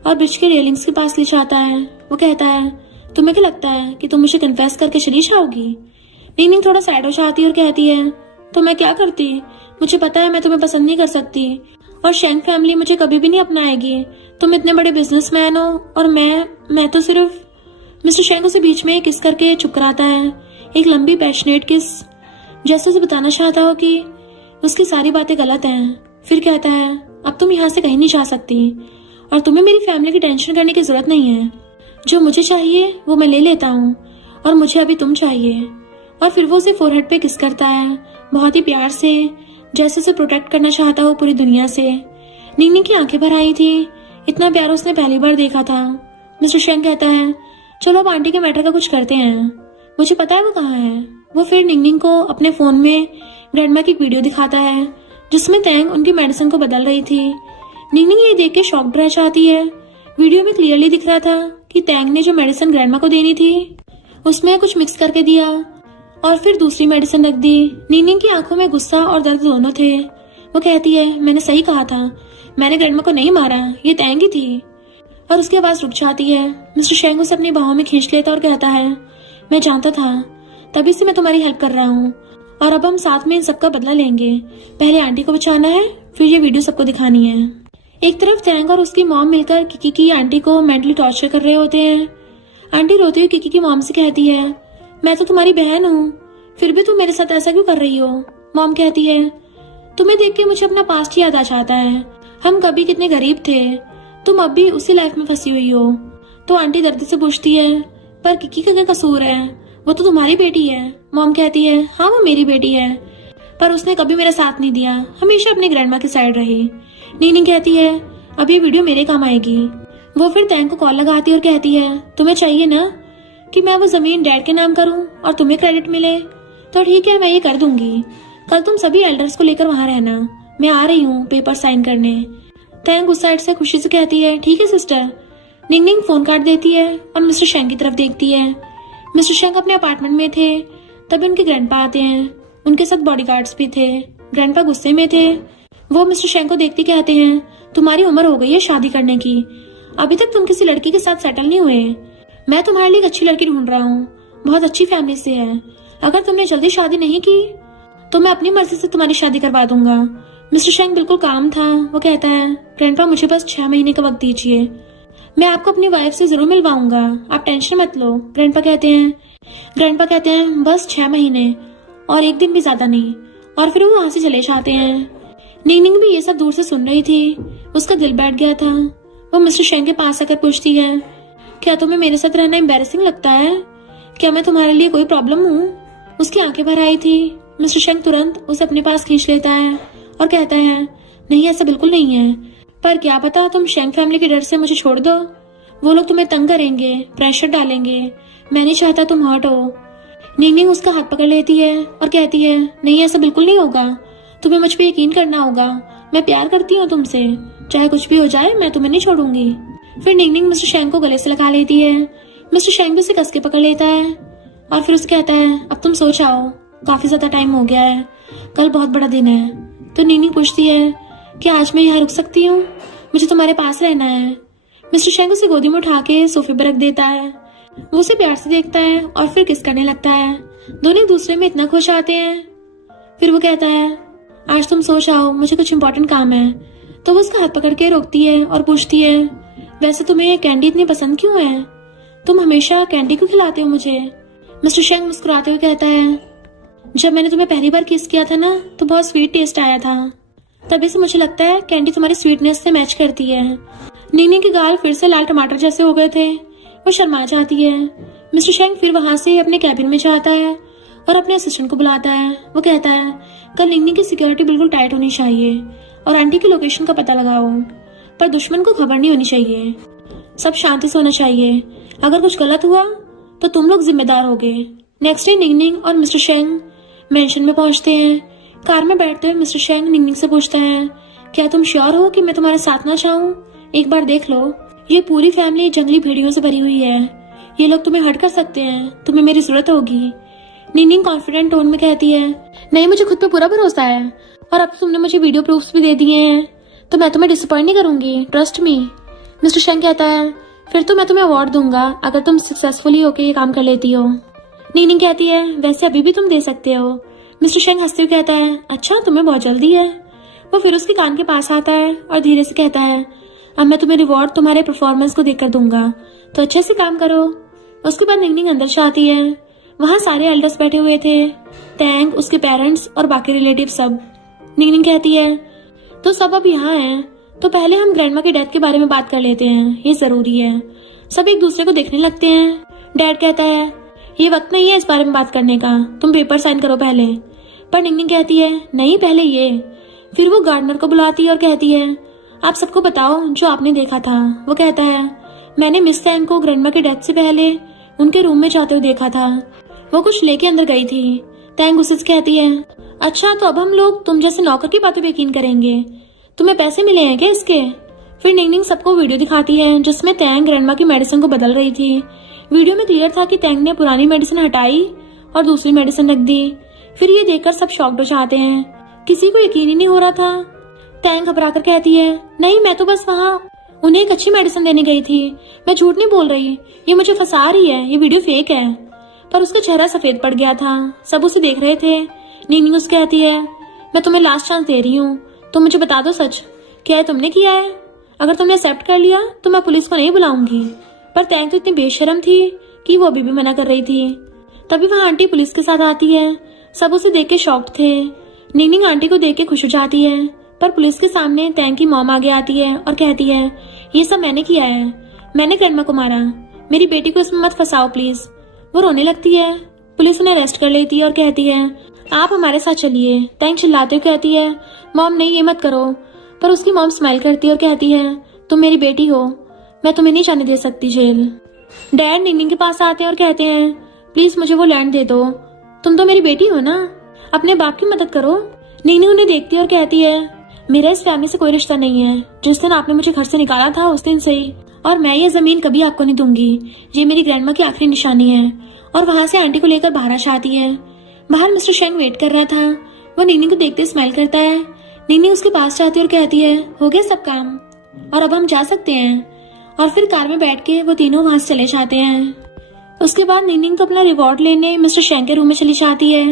और ब्रिज के रेलिंग्स के पास ले जाता है। वो कहता है, तुम्हें क्या लगता है कि तुम मुझे कन्फेस करके चली जाओगी? निंगनिंग थोड़ा सैड हो जाती है और कहती है, तो मैं क्या करती, मुझे पता है मैं तुम्हें पसंद नहीं कर सकती और शेंग फैमिली मुझे कभी भी नहीं अपनाएगी। तुम इतने बड़े बिजनेसमैन हो और मैं तो सिर्फ। मिस्टर शेंग उसे बीच में किस करके चुप कराता है, एक लंबी पैशनेट किस, जैसे उसे बताना चाहता हो कि उसकी सारी बातें गलत हैं। फिर कहता है, अब तुम यहाँ से कहीं नहीं जा सकती और तुम्हें मेरी फैमिली की टेंशन करने की जरूरत नहीं है। जो मुझे चाहिए वो मैं ले लेता हूँ और मुझे अभी तुम चाहिए। और फिर वो उसे फोरहेड पे किस करता है, बहुत ही प्यार से, जैसे उसे प्रोटेक्ट करना चाहता हो पूरी दुनिया से। निंगनिंग की आंखें भर आई थी, इतना प्यार उसने पहली बार देखा था। मिस्टर शेंग कहता है, चलो अब आंटी के मैटर का कुछ करते हैं, मुझे पता है वो कहाँ है। वो फिर निंगनिंग को अपने फोन में ग्रैंडमा की वीडियो दिखाता है जिसमें तैंग उनकी मेडिसिन को बदल रही थी। निंगनिंग ये देख के शॉक्ड रह जाती है। वीडियो में क्लियरली दिख रहा था कि तैंग ने जो मेडिसिन ग्रैंडमा को देनी थी उसमें कुछ मिक्स करके दिया और फिर दूसरी मेडिसिन रख दी। निंगनिंग की आंखों में गुस्सा और दर्द दोनों थे। वो कहती है, मैंने सही कहा था, मैंने ग्रैंडमा को नहीं मारा, ये तैंग ही थी। और उसकी आवाज रुक जाती है। मिस्टर शेंग उसे अपनी बाहों में खींच लेता और कहता है, मैं जानता था, तभी से मैं तुम्हारी हेल्प कर रहा हूँ और अब हम साथ में इन सबका बदला लेंगे। पहले आंटी को बचाना है, फिर ये वीडियो सबको दिखानी है। एक तरफ तैंग और उसकी मॉम मिलकर किकी की आंटी को मेंटली टॉर्चर कर रहे होते हैं। आंटी रोती हुई किकी की मॉम से कहती है, मैं तो तुम्हारी बहन हूँ, फिर भी तुम मेरे साथ ऐसा क्यों कर रही हो। मॉम कहती है, तुम्हें देख के मुझे अपना पास्ट याद आ जाता है, हम कभी कितने गरीब थे, तुम अब भी उसी लाइफ में फंसी हुई हो। तो आंटी दर्द से पूछती है, पर किकी का क्या कसूर है, वो तो तुम्हारी बेटी है। मॉम कहती है, हाँ वो मेरी बेटी है, पर उसने कभी मेरा साथ नहीं दिया, हमेशा अपने ग्रैंडमा की साइड रही। निंगनिंग कहती है, अब ये वीडियो मेरे काम आएगी। वो फिर तैंग को कॉल लगाती है और कहती है, तुम्हें चाहिए ना कि मैं वो जमीन डैड के नाम करूं और तुम्हें क्रेडिट मिले, तो ठीक है मैं ये कर दूंगी। कल तुम सभी एल्डर्स को लेकर वहां रहना, मैं आ रही हूँ पेपर साइन करने। तैंग उस साइड से खुशी से कहती है, ठीक है सिस्टर। निंगनिंग फोन काट देती है और मिस्टर शेंग की तरफ देखती है। मिस्टर शेंग अपने अपार्टमेंट में थे, तभी उनके ग्रैंडपा आते हैं, उनके साथ बॉडीगार्ड्स भी थे। ग्रैंडपा गुस्से में थे। वो मिस्टर शेंग को देखते कहते हैं, तुम्हारी उम्र हो गई है शादी करने की, अभी तक तुम किसी लड़की के साथ सेटल नहीं हुए। मैं तुम्हारे लिए एक अच्छी लड़की ढूंढ रहा हूँ, बहुत अच्छी फैमिली से है। अगर तुमने जल्दी शादी नहीं की तो मैं अपनी मर्जी से तुम्हारी शादी करवा दूंगा। मिस्टर शेंग बिल्कुल काम था। वो कहता है, ग्रैंडपा मुझे बस 6 महीने का वक्त दीजिए, मैं आपको अपनी वाइफ से जरूर मिलवाऊंगा, आप टेंशन मत लो। ग्रैंडपा कहते हैं बस 6 महीने और 1 दिन भी ज्यादा नहीं। और फिर वो वहां से चले जाते हैं। निंगनिंग भी ये सब दूर से सुन रही थी, उसका दिल बैठ गया था। वो मिस्टर शेंग के पास आकर पूछती है, क्या तुम्हें मेरे साथ रहना एम्बैरेसिंग लगता है, क्या मैं तुम्हारे लिए कोई प्रॉब्लम हूँ। उसकी आंखें भर आई थी। मिस्टर शेंग तुरंत उसे अपने पास खींच लेता है और कहता है, नहीं ऐसा बिल्कुल नहीं है, पर क्या पता तुम शेंग फैमिली के डर से मुझे छोड़ दो, वो लोग तुम्हें तंग करेंगे, प्रेशर डालेंगे, मैं नहीं चाहता तुम हर्ट हो। निंगनिंग उसका हाथ पकड़ लेती है और कहती है, नहीं ऐसा बिल्कुल नहीं होगा, तुम्हें मुझ पे यकीन करना होगा, मैं प्यार करती हूँ तुमसे, चाहे कुछ भी हो जाए मैं तुम्हें नहीं छोड़ूंगी। फिर निंगनिंग मिस्टर शेंग को गले से लगा लेती है। मिस्टर शेंग भी उसे कस के पकड़ लेता है और फिर उसे कहता है, अब तुम सो जाओ, काफी ज्यादा टाइम हो गया है, कल बहुत बड़ा दिन है। तो निंगनिंग पूछती है, क्या आज मैं यहाँ रुक सकती हूँ, मुझे तुम्हारे पास रहना है। मिस्टर शेंग उसे गोदी में उठा के सोफे पर रख देता है। वो उसे प्यार से देखता है और फिर किस करने लगता है। दोनों एक दूसरे में इतना खुश आते हैं। फिर वो कहता है, आज तुम सो जाओ, मुझे कुछ इम्पोर्टेंट काम है। तो वो उसका हाथ पकड़ के रोकती है और पूछती है, वैसे तुम्हें कैंडी इतनी पसंद क्यों है, तुम हमेशा कैंडी क्यों खिलाते हो मुझे। मिस्टर शेंग मुस्कुराते हुए कहता है, जब मैंने तुम्हें पहली बार किस किया था ना तो बहुत स्वीट टेस्ट आया था, तभी से मुझे लगता है कैंडी तुम्हारी स्वीटनेस से मैच करती है। निंगनिंग के गाल फिर से लाल टमाटर जैसे हो गए थे। वो शर्मा जाती है। मिस्टर शेंग फिर वहां से अपने कैबिन में जाता है और अपने असिस्टेंट को बुलाता है। वो कहता है, कल निंगनिंग की सिक्योरिटी बिल्कुल टाइट होनी चाहिए और आंटी की लोकेशन का पता लगाओ, पर दुश्मन को खबर नहीं होनी चाहिए, सब शांति से होना चाहिए, अगर कुछ गलत हुआ तो तुम लोग जिम्मेदार होगे। नेक्स्ट डे निंगनिंग और मिस्टर शेंग मेंशन में पहुंचते हैं। कार में बैठते हुए मिस्टर शेंग निंगनिंग से पूछता है, क्या तुम श्योर हो कि मैं तुम्हारे साथ ना चाहूँ, एक बार देख लो, ये पूरी फैमिली जंगली भेड़ियों से भरी हुई है, ये लोग तुम्हें हर्ट कर सकते हैं, तुम्हें मेरी जरूरत होगी। निंगनिंग कॉन्फिडेंट टोन में कहती है, नहीं मुझे खुद पे पूरा भरोसा है और अब तुमने मुझे वीडियो प्रूफ्स भी दे दिए हैं, तो मैं तुम्हें डिसअपॉइंट नहीं करूंगी, ट्रस्ट मी। मिस्टर शेंग कहता है, फिर तो मैं तुम्हें अवार्ड दूंगा अगर तुम सक्सेसफुली होकर ये काम कर लेती हो। निंगनिंग कहती है, वैसे अभी भी तुम दे सकते हो। मिस्टर शेंग हंसते हुए कहता है, अच्छा तुम्हें बहुत जल्दी है। वो फिर उसके कान के पास आता है और धीरे से कहता है, अब मैं तुम्हें रिवॉर्ड तुम्हारे परफॉर्मेंस को देखकर दूंगा, तो अच्छे से काम करो। उसके बाद निंगनिंग अंदर जाती है। वहाँ सारे एल्डर्स बैठे हुए थे, टैंग, उसके पेरेंट्स और बाकी रिलेटिव सब। निंगनिंग कहती है, तो सब अब यहाँ हैं, तो पहले हम ग्रैंडमा की डेथ के बारे में बात कर लेते हैं, ये जरूरी है। सब एक दूसरे को देखने लगते हैं। डैड कहता है ये वक्त नहीं है इस बारे में बात करने का, तुम पेपर साइन करो पहले। पर निंगनिंग कहती है नहीं पहले ये। फिर वो गार्डनर को बुलाती है और कहती है आप सबको बताओ जो आपने देखा था। वो कहता है मैंने मिस टैंग को ग्रैंडमा की डेथ से पहले उनके रूम में जाते हुए देखा था, वो कुछ लेके अंदर गई थी। टैंग गुस्से से कहती है अच्छा तो अब हम लोग तुम जैसे नौकर की बातों पे यकीन करेंगे, तुम्हें पैसे मिले हैं क्या इसके। फिर निंगनिंग सबको वीडियो दिखाती है जिसमें टैंग ग्रैंडमा की मेडिसिन को बदल रही थी। वीडियो में क्लियर था कि टैंग ने पुरानी मेडिसिन हटाई और दूसरी मेडिसिन रख दी। फिर ये देखकर सब शॉक्ड हो जाते हैं, किसी को यकीन ही नहीं हो रहा था। टैंग घबराकर कहती है नहीं मैं तो बस वहाँ उन्हें एक अच्छी मेडिसिन देने गई थी, मैं झूठ नहीं बोल रही, ये मुझे फंसा रही है, ये वीडियो फेक है। पर उसका चेहरा सफेद पड़ गया था, सब उसे देख रहे थे। निंगनिंग उसे कहती है मैं तुम्हें लास्ट चांस दे रही हूँ, तो मुझे बता दो सच, क्या है तुमने किया है। अगर तुमने एक्सेप्ट कर लिया तो मैं पुलिस को नहीं बुलाऊंगी। पर टैंग तो इतनी बेशर्म थी कि वो अभी भी मना कर रही थी। तभी वहाँ आंटी पुलिस के साथ आती है, सब उसे देख के शॉक्ड थे। निंगनिंग आंटी को देख के खुश हो जाती है, पर पुलिस के सामने टैंग की मॉम आगे आती है और कहती है ये सब मैंने किया है, मैंने ग्रैंडमा को मारा, मेरी बेटी को इसमें मत फंसाओ प्लीज। वो रोने लगती है। पुलिस उन्हें अरेस्ट कर लेती है और कहती है आप हमारे साथ चलिए। टैंग चिल्लाते हुए कहती है मॉम नहीं ये मत करो। पर उसकी मॉम स्माइल करती है और कहती है तुम मेरी बेटी हो, मैं तुम्हें नहीं जाने दे सकती जेल। डैड निंगनिंग के पास आते हैं और कहते हैं प्लीज मुझे वो लैंड दे दो, तुम तो मेरी बेटी हो ना, अपने बाप की मदद करो। निंगनिंग उन्हें देखती है और कहती है मेरा इस फैमिली से कोई रिश्ता नहीं है, जिस दिन आपने मुझे घर से निकाला था उस दिन से ही, और मैं ये जमीन कभी आपको नहीं दूंगी, ये मेरी ग्रैंडमा की आखिरी निशानी है। और वहाँ से आंटी को लेकर बाहर आती है। बाहर मिस्टर शेंग वेट कर रहा था, वो निंगनिंग को देखते स्माइल करता है। निंगनिंग उसके पास जाती है और कहती है हो गया सब काम और अब हम जा सकते हैं। और फिर कार में बैठ के वो तीनों वहां से चले जाते हैं। उसके बाद निंगनिंग तो अपना रिवॉर्ड लेने मिस्टर शेंग के रूम में चली जाती है।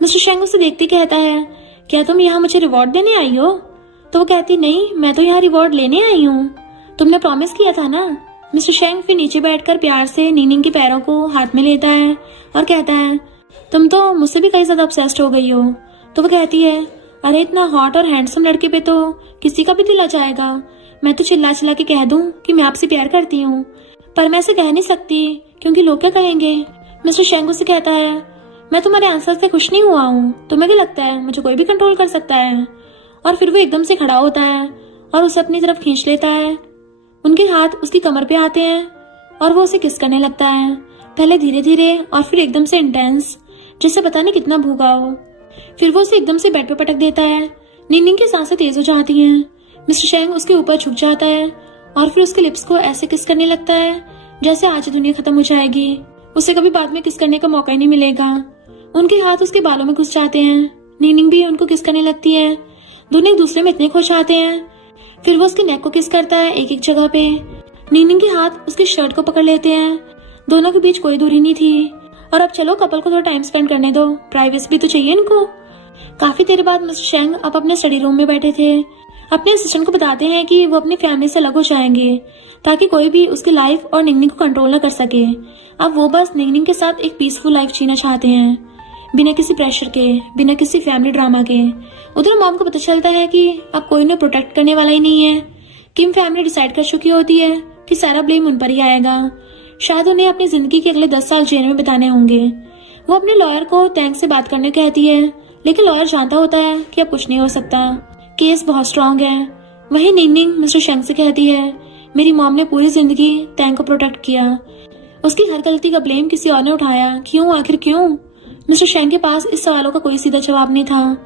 मिस्टर शेंग उसे देखते कहता है क्या तुम यहाँ मुझे रिवॉर्ड देने आई हो। तो वो कहती नहीं मैं तो यहाँ रिवॉर्ड लेने आई हूँ, तुमने प्रॉमिस किया था ना। मिस्टर शेंग फिर नीचे बैठकर प्यार से निंगनिंग के पैरों को हाथ में लेता है और कहता है तुम तो मुझसे भी कई ज्यादा ऑब्सेस्ड हो गई हो। तो वो कहती है अरे इतना हॉट और हैंडसम लड़के पे तो किसी का भी दिल आ जाएगा, मैं तो चिल्ला चिल्ला के कह दूं कि मैं आपसे प्यार करती हूँ, पर मैं ऐसे कह नहीं सकती क्योंकि लोग क्या कहेंगे। मिस्टर शेंग से कहता है मैं तुम्हारे आंसर से खुश नहीं हुआ हूँ, तुम्हें क्या लगता है मुझे कोई भी कंट्रोल कर सकता है। और फिर वो एकदम से खड़ा होता है और उसे अपनी तरफ खींच लेता है। उनके हाथ उसकी कमर पे आते हैं और वो उसे किस करने लगता है, पहले धीरे धीरे और फिर एकदम से इंटेंस, जिससे पता नहीं कितना भूखा हो। फिर वो उसे एकदम से बेड पे पटक देता है। निंगनिंग की सांसें तेज हो जाती हैं। मिस्टर शेंग उसके ऊपर झुक जाता है और फिर उसके लिप्स को ऐसे किस करने लगता है जैसे आज दुनिया खत्म हो जाएगी, उसे कभी बाद में किस करने का मौका ही नहीं मिलेगा। उनके हाथ उसके बालों में घुस जाते हैं। निंगनिंग भी उनको किस करने लगती है। दोनों एक दूसरे में इतने खुश आते हैं। फिर वो उसके नेक को किस करता है एक एक जगह पे। निंगनिंग के हाथ उसकी शर्ट को पकड़ लेते हैं। दोनों के बीच कोई दूरी नहीं थी। और अब चलो कपल को थोड़ा टाइम स्पेंड करने दो, प्राइवेसी भी तो चाहिए इनको। काफी देर बाद मिस्टर शेंग अब अपने स्टडी रूम में बैठे थे। अपने असिस्टेंट को बताते हैं कि वो अपनी फैमिली से अलग हो जाएंगे ताकि कोई भी उसकी लाइफ और निंगनिंग को कंट्रोल न कर सके। अब वो बस निंगनिंग के साथ एक पीसफुल लाइफ जीना चाहते हैं, बिना किसी प्रेशर के, बिना किसी फैमिली ड्रामा के। उधर मॉम को पता चलता है कि अब कोई उन्हें प्रोटेक्ट करने वाला ही नहीं है। किम फैमिली डिसाइड कर चुकी होती है कि सारा ब्लेम उन पर ही आएगा। शायद उन्हें अपनी जिंदगी के अगले 10 साल जेल में बिताने होंगे। वो अपने लॉयर को टैंक से बात करने कहती है, लेकिन लॉयर जानता होता है कि अब कुछ नहीं हो सकता, केस बहुत स्ट्रांग है। वहीं निंगनिंग मिस्टर शेंग से कहती है मेरी मॉम ने पूरी जिंदगी टैंक को प्रोटेक्ट किया, उसकी हर गलती का ब्लेम किसी और ने उठाया, क्यों आखिर क्यों। मिस्टर शेंग के पास इस सवालों का कोई सीधा जवाब नहीं था,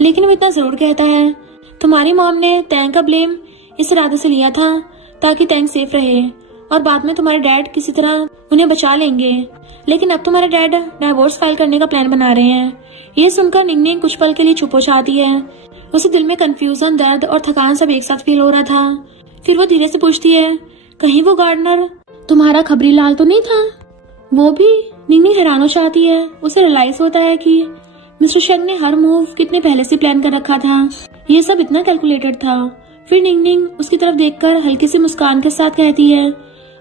लेकिन वो इतना जरूर कहता है तुम्हारी मॉम ने टैंक का ब्लेम इस इरादे से लिया था ताकि टैंक सेफ रहे और बाद में तुम्हारे डैड किसी तरह उन्हें बचा लेंगे। लेकिन अब तुम्हारे डैड डाइवोर्स फाइल करने का प्लान बना रहे हैं। ये सुनकर निंगनिंग कुछ पल के लिए चुप हो जाती है। उसे दिल में कंफ्यूजन, दर्द और थकान सब एक साथ फील हो रहा था। फिर वो धीरे से पूछती है कहीं वो गार्डनर तुम्हारा खबरी लाल तो नहीं था। वो भी। निंगनिंग हैरान हो जाती है। उसे रियलाइज होता है कि मिस्टर शेंग ने हर मूव कितने पहले से प्लान कर रखा था, ये सब इतना कैलकुलेटेड था। फिर निंगनिंग उसकी तरफ देखकर हल्की सी मुस्कान के साथ कहती है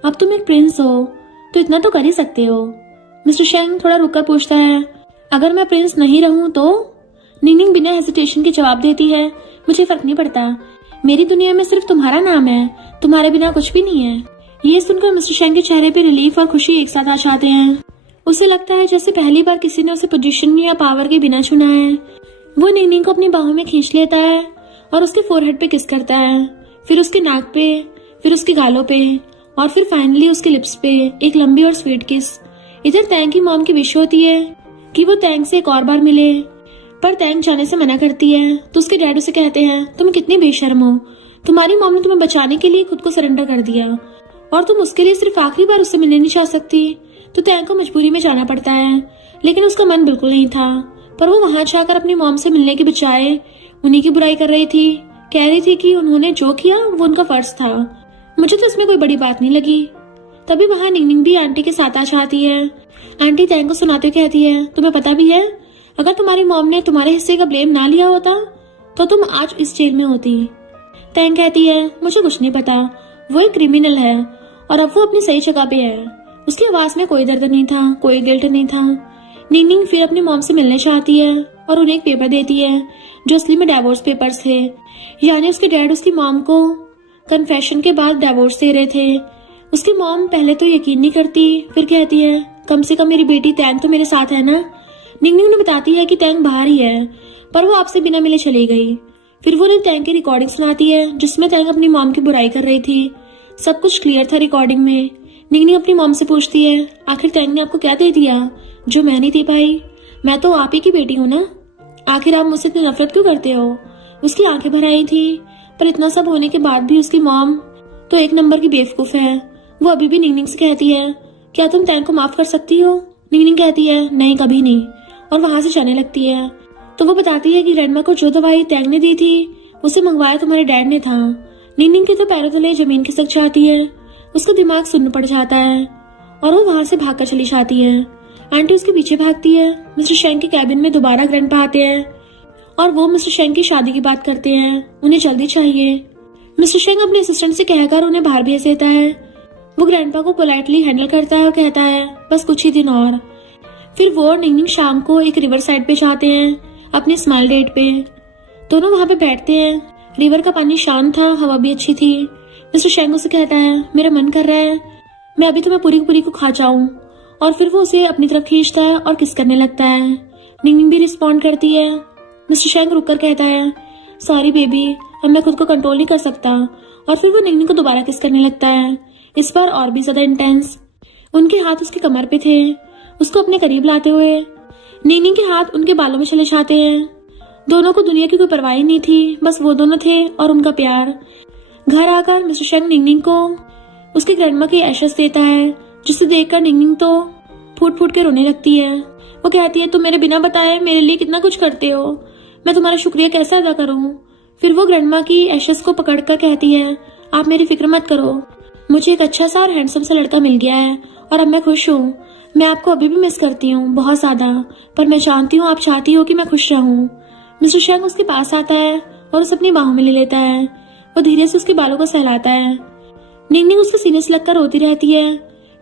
अब तुम एक प्रिंस हो तो इतना तो कर ही सकते हो। मिस्टर शेंग थोड़ा रुककर पूछता है अगर मैं प्रिंस नहीं रहूं तो। निंगनिंग बिना हेजिटेशन के जवाब देती है मुझे फर्क नहीं पड़ता, मेरी दुनिया में सिर्फ तुम्हारा नाम है, तुम्हारे बिना कुछ भी नहीं है। ये सुनकर मिस्टर शेंग के चेहरे पे रिलीफ और खुशी एक साथ आ जाते हैं। उसे लगता है जैसे पहली बार किसी ने उसे पोजीशन या पावर के बिना चुना है। वो निंगनिंग को अपनी बाहों में खींच लेता है और उसके फोरहेड पे किस करता है, फिर उसके नाक पे, फिर उसके गालों पे और फिर फाइनली उसके लिप्स पे एक लंबी और स्वीट किस। इधर तैंग की मॉम की विश होती है कि वो तैंग से एक और बार मिले, पर तैंग जाने से मना करती है। तो उसके डैड उसे कहते हैं, तुम कितनी बेशर्म हो, तुम्हारी मॉम ने तुम्हें बचाने के लिए खुद को सरेंडर कर दिया और तुम उसके लिए सिर्फ आखिरी बार उससे मिलने नहीं चाह सकती। तो तैंग को मजबूरी में जाना पड़ता है, लेकिन उसका मन बिल्कुल नहीं था। पर वो वहां जाकर अपनी मॉम से मिलने के बजाय उन्हीं की बुराई कर रही थी, कह रही थी कि उन्होंने जो किया वो उनका फर्ज था। मुझे तो इसमें कोई बड़ी बात नहीं लगी। तभी वहां निंगनिंग भी आंटी के साथ आ जाती है। आंटी तैंग को सुनाते हुए कहती है, तुम्हें पता भी है, अगर तुम्हारी मॉम ने तुम्हारे हिस्से का ब्लेम ना लिया होता तो तुम आज इस जेल में होती। तैंग कहती है, मुझे कुछ नहीं पता, वो एक क्रिमिनल है और अब वो अपनी सही जगह पे है। उसकी आवाज में कोई दर्द नहीं था, कोई गिल्ट नहीं था। निंगनिंग फिर अपनी मॉम से मिलने चाहती है और उन्हें एक पेपर देती है जो असली में डिवोर्स पेपर्स थे, यानी उसके डैड उसकी मॉम को कन्फेशन के बाद डिवोर्स दे रहे थे। उसकी मॉम पहले तो यकीन नहीं करती, फिर कहती है, कम से कम मेरी बेटी तैंग तो मेरे साथ है ना। निंगनिंग उन्हें बताती है कि तैंग बाहर ही है, पर वो आपसे बिना मिले चली गई। फिर वो उन्हें तैंग की रिकॉर्डिंग सुनाती है जिसमें तैंग अपनी मॉम की बुराई कर रही थी। सब कुछ क्लियर था रिकॉर्डिंग में। निंगनिंग अपनी मॉम से पूछती है, आखिर तैंग ने आपको क्या दे दिया जो मैं नहीं दे पाई? मैं तो आप ही की बेटी हूँ ना, आखिर आप मुझसे इतनी नफरत क्यों करते हो? उसकी आंखें भर आई थी, पर इतना सब होने के बाद भी उसकी मॉम तो एक नंबर की बेवकूफ है। वो अभी भी निंगनिंग से कहती है, क्या तुम तैंग को माफ कर सकती हो? निंगनिंग कहती है, नहीं कभी नहीं, और वहां से जाने लगती है। तो वो बताती है कि ग्रैंडमा को जो दवाई तैंग ने दी थी उसे मंगवाया तुम्हारे डैड ने था। निंगनिंग के तो पैरों तले जमीन खिसक जाती है, उसका दिमाग सुन्न पड़ जाता है और वो वहां से भागकर चली जाती है। आंटी उसके पीछे भागती है। मिस्टर शेंग के कैबिन में दोबारा ग्रैंडपा आते हैं और वो मिस्टर शेंग की शादी की बात करते हैं, उन्हें जल्दी चाहिए। मिस्टर शेंग अपने असिस्टेंट से कहकर उन्हें बाहर भेज देता है। वो ग्रैंडपा को पोलाइटली हैंडल करता है और कहता है, बस कुछ ही दिन और। फिर वो और निंगनिंग शाम को एक रिवर साइड पे जाते हैं अपनी स्माइल डेट पे। दोनों वहां पे बैठते हैं। रिवर का पानी शांत था, हवा भी अच्छी थी। मिस्टर शेंग उसे कहता है, मेरा मन कर रहा है मैं अभी तुम्हें पूरी पूरी को खा जाऊं, और फिर वो उसे अपनी तरफ खींचता है और किस करने लगता है। निंगनिंग भी रिस्पॉन्ड करती है। मिस्टर शेंग रुककर कहता है, सॉरी बेबी, अब मैं खुद को कंट्रोल नहीं कर सकता, और फिर वो निंगनिंग को दोबारा किस करने लगता है, इस बार और भी ज्यादा इंटेंस। उनके हाथ उसकी कमर पे थे, उसको अपने करीब लाते हुए निंगनिंग के हाथ उनके बालों में चले जाते हैं। दोनों को दुनिया की कोई परवाह नहीं थी, बस वो दोनों थे और उनका प्यार। घर आकर मिस्टर शेंग निंगनिंग को उसके ग्रैंडमा की एशेस देता है, जिसे देखकर निंगनिंग तो फूट फूट के रोने लगती है। वो कहती है, तुम मेरे बिना बताए मेरे लिए कितना कुछ करते हो, मैं तुम्हारा शुक्रिया कैसे अदा करूं? फिर वो ग्रैंडमा की एशेस को पकड़कर कहती है, आप मेरी फिक्र मत करो, मुझे एक अच्छा सा और हैंडसम सा लड़का मिल गया है और अब मैं खुश हूँ। मैं आपको अभी भी मिस करती हूँ बहुत ज्यादा, पर मैं जानती हूँ आप चाहती हो कि मैं खुश रहूँ। मिस्टर शेंग उसके पास आता है और उसे अपनी बाहों में ले लेता है। वो धीरे से उसके बालों को सहलाता है। निंगनिंग उसके सीने से लगकर रोती रहती है।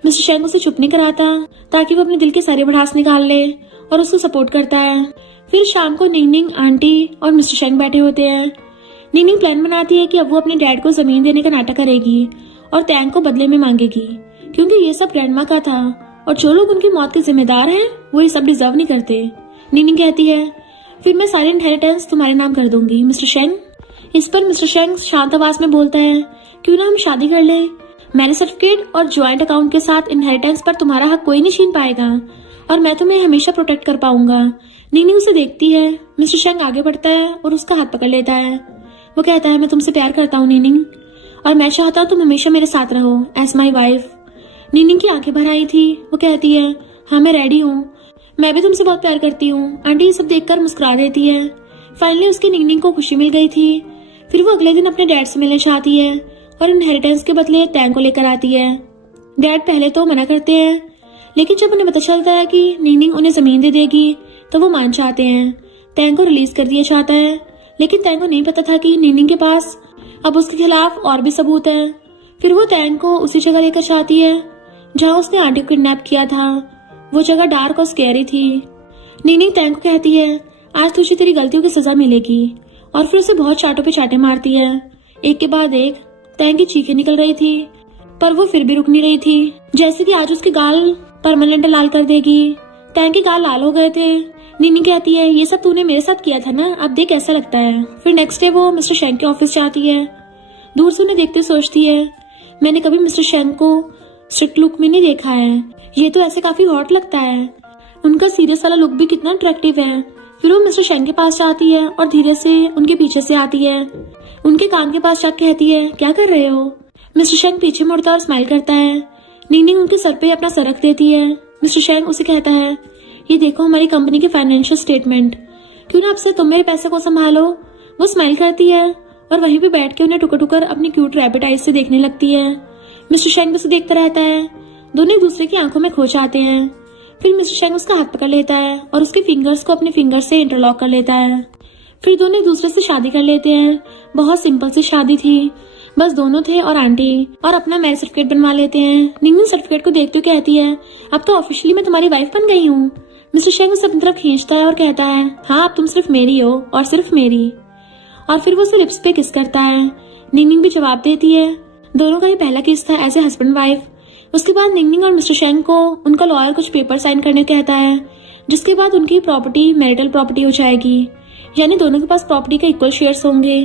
मिस्टर शेंग उसे चुप नहीं कराता ताकि वो अपने दिल के सारे भड़ास निकाल ले और उसको सपोर्ट करता है। फिर शाम को निंगनिंग, आंटी और मिस्टर शेंग बैठे होते हैं। निंगनिंग प्लान बनाती है कि अब वो अपने डैड को जमीन देने का नाटक करेगी और तैंग को बदले में मांगेगी, क्योंकि ये सब ग्रैंडमा का था और जो लोग उनकी मौत के जिम्मेदार हैं वो ये सब डिजर्व नहीं करते। निंगनिंग कहती है, फिर मैं सारी इनहेरिटेंस तुम्हारे नाम कर दूंगी मिस्टर शेंग। इस पर मिस्टर शेंग शांत आवाज में बोलता है, क्यों ना हम शादी कर ले, मैरिज सर्टिफिकेट और ज्वाइंट अकाउंट के साथ इनहेरिटेंस पर तुम्हारा हक कोई नहीं छीन पाएगा और मैं तुम्हें हमेशा प्रोटेक्ट कर पाऊंगा। निंगनिंग उसे देखती है। मिस्टर शेंग आगे बढ़ता है और उसका हाथ पकड़ लेता है। वो कहता है, मैं तुमसे प्यार करता हूँ निंगनिंग, और मैं चाहता हूँ तुम हमेशा मेरे साथ रहो एज माई वाइफ। निंगनिंग की आंखें भर आई थी। वो कहती है, हाँ मैं रेडी हूँ, मैं भी तुमसे बहुत प्यार करती हूँ। आंटी ये सब देखकर मुस्कुरा देती है। फाइनली उसकी निंगनिंग को खुशी मिल गई थी। फिर वो अगले दिन अपने डैड से मिलना चाहती है और इनहेरिटेंस के बदले तैंग को लेकर आती है। डैड पहले तो मना करते हैं, लेकिन जब उन्हें पता चलता है कि निंगनिंग उन्हें जमीन दे देगी तो वो मान जाते हैं। तैंग को रिलीज कर दिया जाता है, लेकिन तैंग को नहीं पता था कि निंगनिंग के पास अब उसके खिलाफ और भी सबूत है। फिर वो तैंग को उसी जगह लेकर जाती है जहाँ उसने आंटी को किडनैप किया था। वो जगह डार्क और स्कैरी थी। निंगनिंग तैंग को कहती है, आज तुझे तेरी गलतियों की सजा मिलेगी, और फिर उसे बहुत चाटों पे चाटे मारती है। एक के बाद एक तैंग की चीखें निकल रही थी, पर वो फिर भी रुक नहीं रही थी, जैसे कि आज उसके गाल परमानेंट लाल कर देगी। तैंग के गाल लाल हो गए थे। निनी कहती है, ये सब तूने मेरे साथ किया था ना, अब देख कैसा लगता है। फिर नेक्स्ट डे वो मिस्टर शेंग के ऑफिस जाती है। दूर से उन्हें देखते सोचती है, मैंने कभी मिस्टर शेंग को स्ट्रिक्ट लुक में नहीं देखा है, ये तो ऐसे काफी हॉट लगता है। उनका सीरियस वाला लुक भी कितना अट्रैक्टिव है। फिर वो मिस्टर शेंग के पास जाती है और धीरे से उनके पीछे से आती है। उनके कान के पास जाकर कहती है, क्या कर रहे हो। मिस्टर शेंग पीछे मुड़ता और स्माइल करता है। नीनी उनके सर पे अपना सर रख देती है। मिस्टर शेंग उसे कहता है, ये देखो हमारी कंपनी के फाइनेंशियल स्टेटमेंट, क्यों ना आपसे तुम मेरे पैसे को संभालो। वो स्माइल करती है और वहीं पे बैठ के उन्हें टुकर टुकर अपनी क्यूट रैबिट आइज से देखने लगती है। मिस्टर शेंग उसे देखता रहता है। दोनों एक दूसरे की आंखों में खो जाते हैं। फिर मिस्टर शेंग उसका हाथ पकड़ लेता है और उसके फिंगर्स को अपने फिंगर से इंटरलॉक कर लेता है। फिर दोनों एक दूसरे से शादी कर लेते हैं। बहुत सिंपल सी शादी थी, बस दोनों थे और आंटी, और अपना मैरिज सर्टिफिकेट बनवा लेते हैं। निन्नी सर्टिफिकेट को देखते हुए कहती है, अब तो ऑफिशियली मैं तुम्हारी वाइफ बन गई हूँ। मिस्टर शेंग उसे अपनी तरफ खींचता है और कहता है, हाँ अब तुम सिर्फ मेरी हो और सिर्फ मेरी। और फिर वो उसे लिप्स पे किस करता है। निंगनिंग भी जवाब देती है। दोनों का ये पहला किस था एज ए हस्बैंड वाइफ। उसके बाद निंगनिंग और मिस्टर शेंग को उनका लॉयर कुछ पेपर साइन करने कहता है, जिसके बाद उनकी प्रॉपर्टी मैरिटल प्रॉपर्टी हो जाएगी, यानी दोनों के पास प्रॉपर्टी के इक्वल शेयर्स होंगे।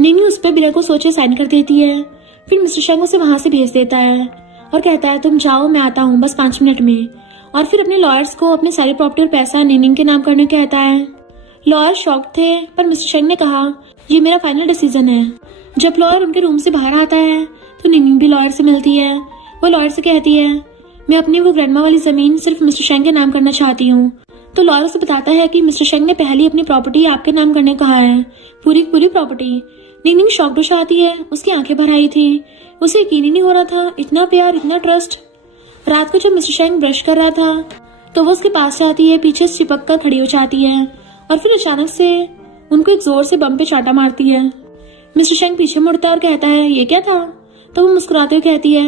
निंगनिंग उस पर बिना को सोचे साइन कर देती है। फिर मिस्टर शेंग उसे वहां से भेज देता है और कहता है, तुम जाओ, मैं आता हूँ बस 5 मिनट में। और फिर अपने लॉयर्स को अपनी सारी प्रॉपर्टी और पैसा निंगनिंग के नाम करने कहता है। लॉयर शॉक थे, पर मिस्टर शेंग ने कहा, ये मेरा फाइनल डिसीजन है। जब लॉयर उनके रूम से बाहर आता है तो निंगनिंग भी लॉयर से मिलती है। वो लॉयर से कहती है, मैं अपनी वो ग्रैंडमा वाली जमीन सिर्फ मिस्टर शेंग के नाम करना चाहती हूँ। तो लॉयर उसे बताता है कि मिस्टर शेंग ने पहले अपनी प्रॉपर्टी आपके नाम करने कहा है, पूरी पूरी प्रॉपर्टी। निंगनिंग शॉक्ड हो जाती है। उसकी आंखें भर आई थी। उसे यकीन ही नहीं हो रहा था, इतना प्यार, इतना ट्रस्ट। रात को जब मिस्टर शेंग ब्रश कर रहा था तो वो उसके पास जाती है, पीछे से चिपक कर खड़ी हो जाती है और फिर अचानक से उनको एक जोर से बम पे चाटा मारती है। मिस्टर शेंग पीछे मुड़ता है और कहता है, ये क्या था। तो वो मुस्कुराते हुए कहती है,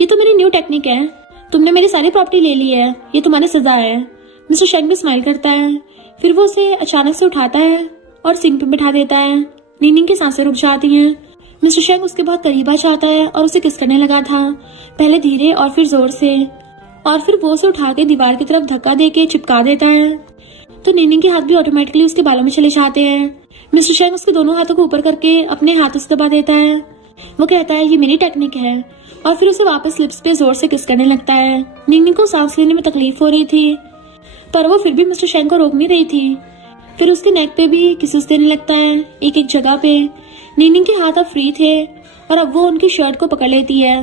ये तो मेरी न्यू टेक्निक है, तुमने मेरी सारी प्रॉपर्टी ले ली है, ये तुम्हारी सजा है। मिस्टर शेंग भी स्माइल करता है। फिर वो उसे अचानक से उठाता है और सिंक पे बिठा देता है। निंगनिंग की सांसें रुक जाती हैं। मिस्टर शेंग उसके बहुत करीब आ जाता है और उसे किस करने लगा था, पहले धीरे और फिर जोर से, और फिर वो उसे उठा के दीवार की तरफ धक्का देके चिपका देता है। तो निंगनिंग के हाथ भी ऑटोमेटिकली उसके बालों में चले जाते हैं। मिस्टर शेंग उसके दोनों हाथों को ऊपर करके अपने हाथों से दबा देता है। वो कहता है, ये मेरी टेक्निक है, और फिर उसे वापस लिप्स पे जोर से किस करने लगता है। निंगनिंग को सांस लेने में तकलीफ हो रही थी, पर वो फिर भी मिस्टर शेंग को रोक नहीं रही थी। फिर उसके नेक पे भी किसेस देने लगता है, एक एक जगह पे। निंगनिंग के हाथ अब फ्री थे और अब वो उनकी शर्ट को पकड़ लेती है।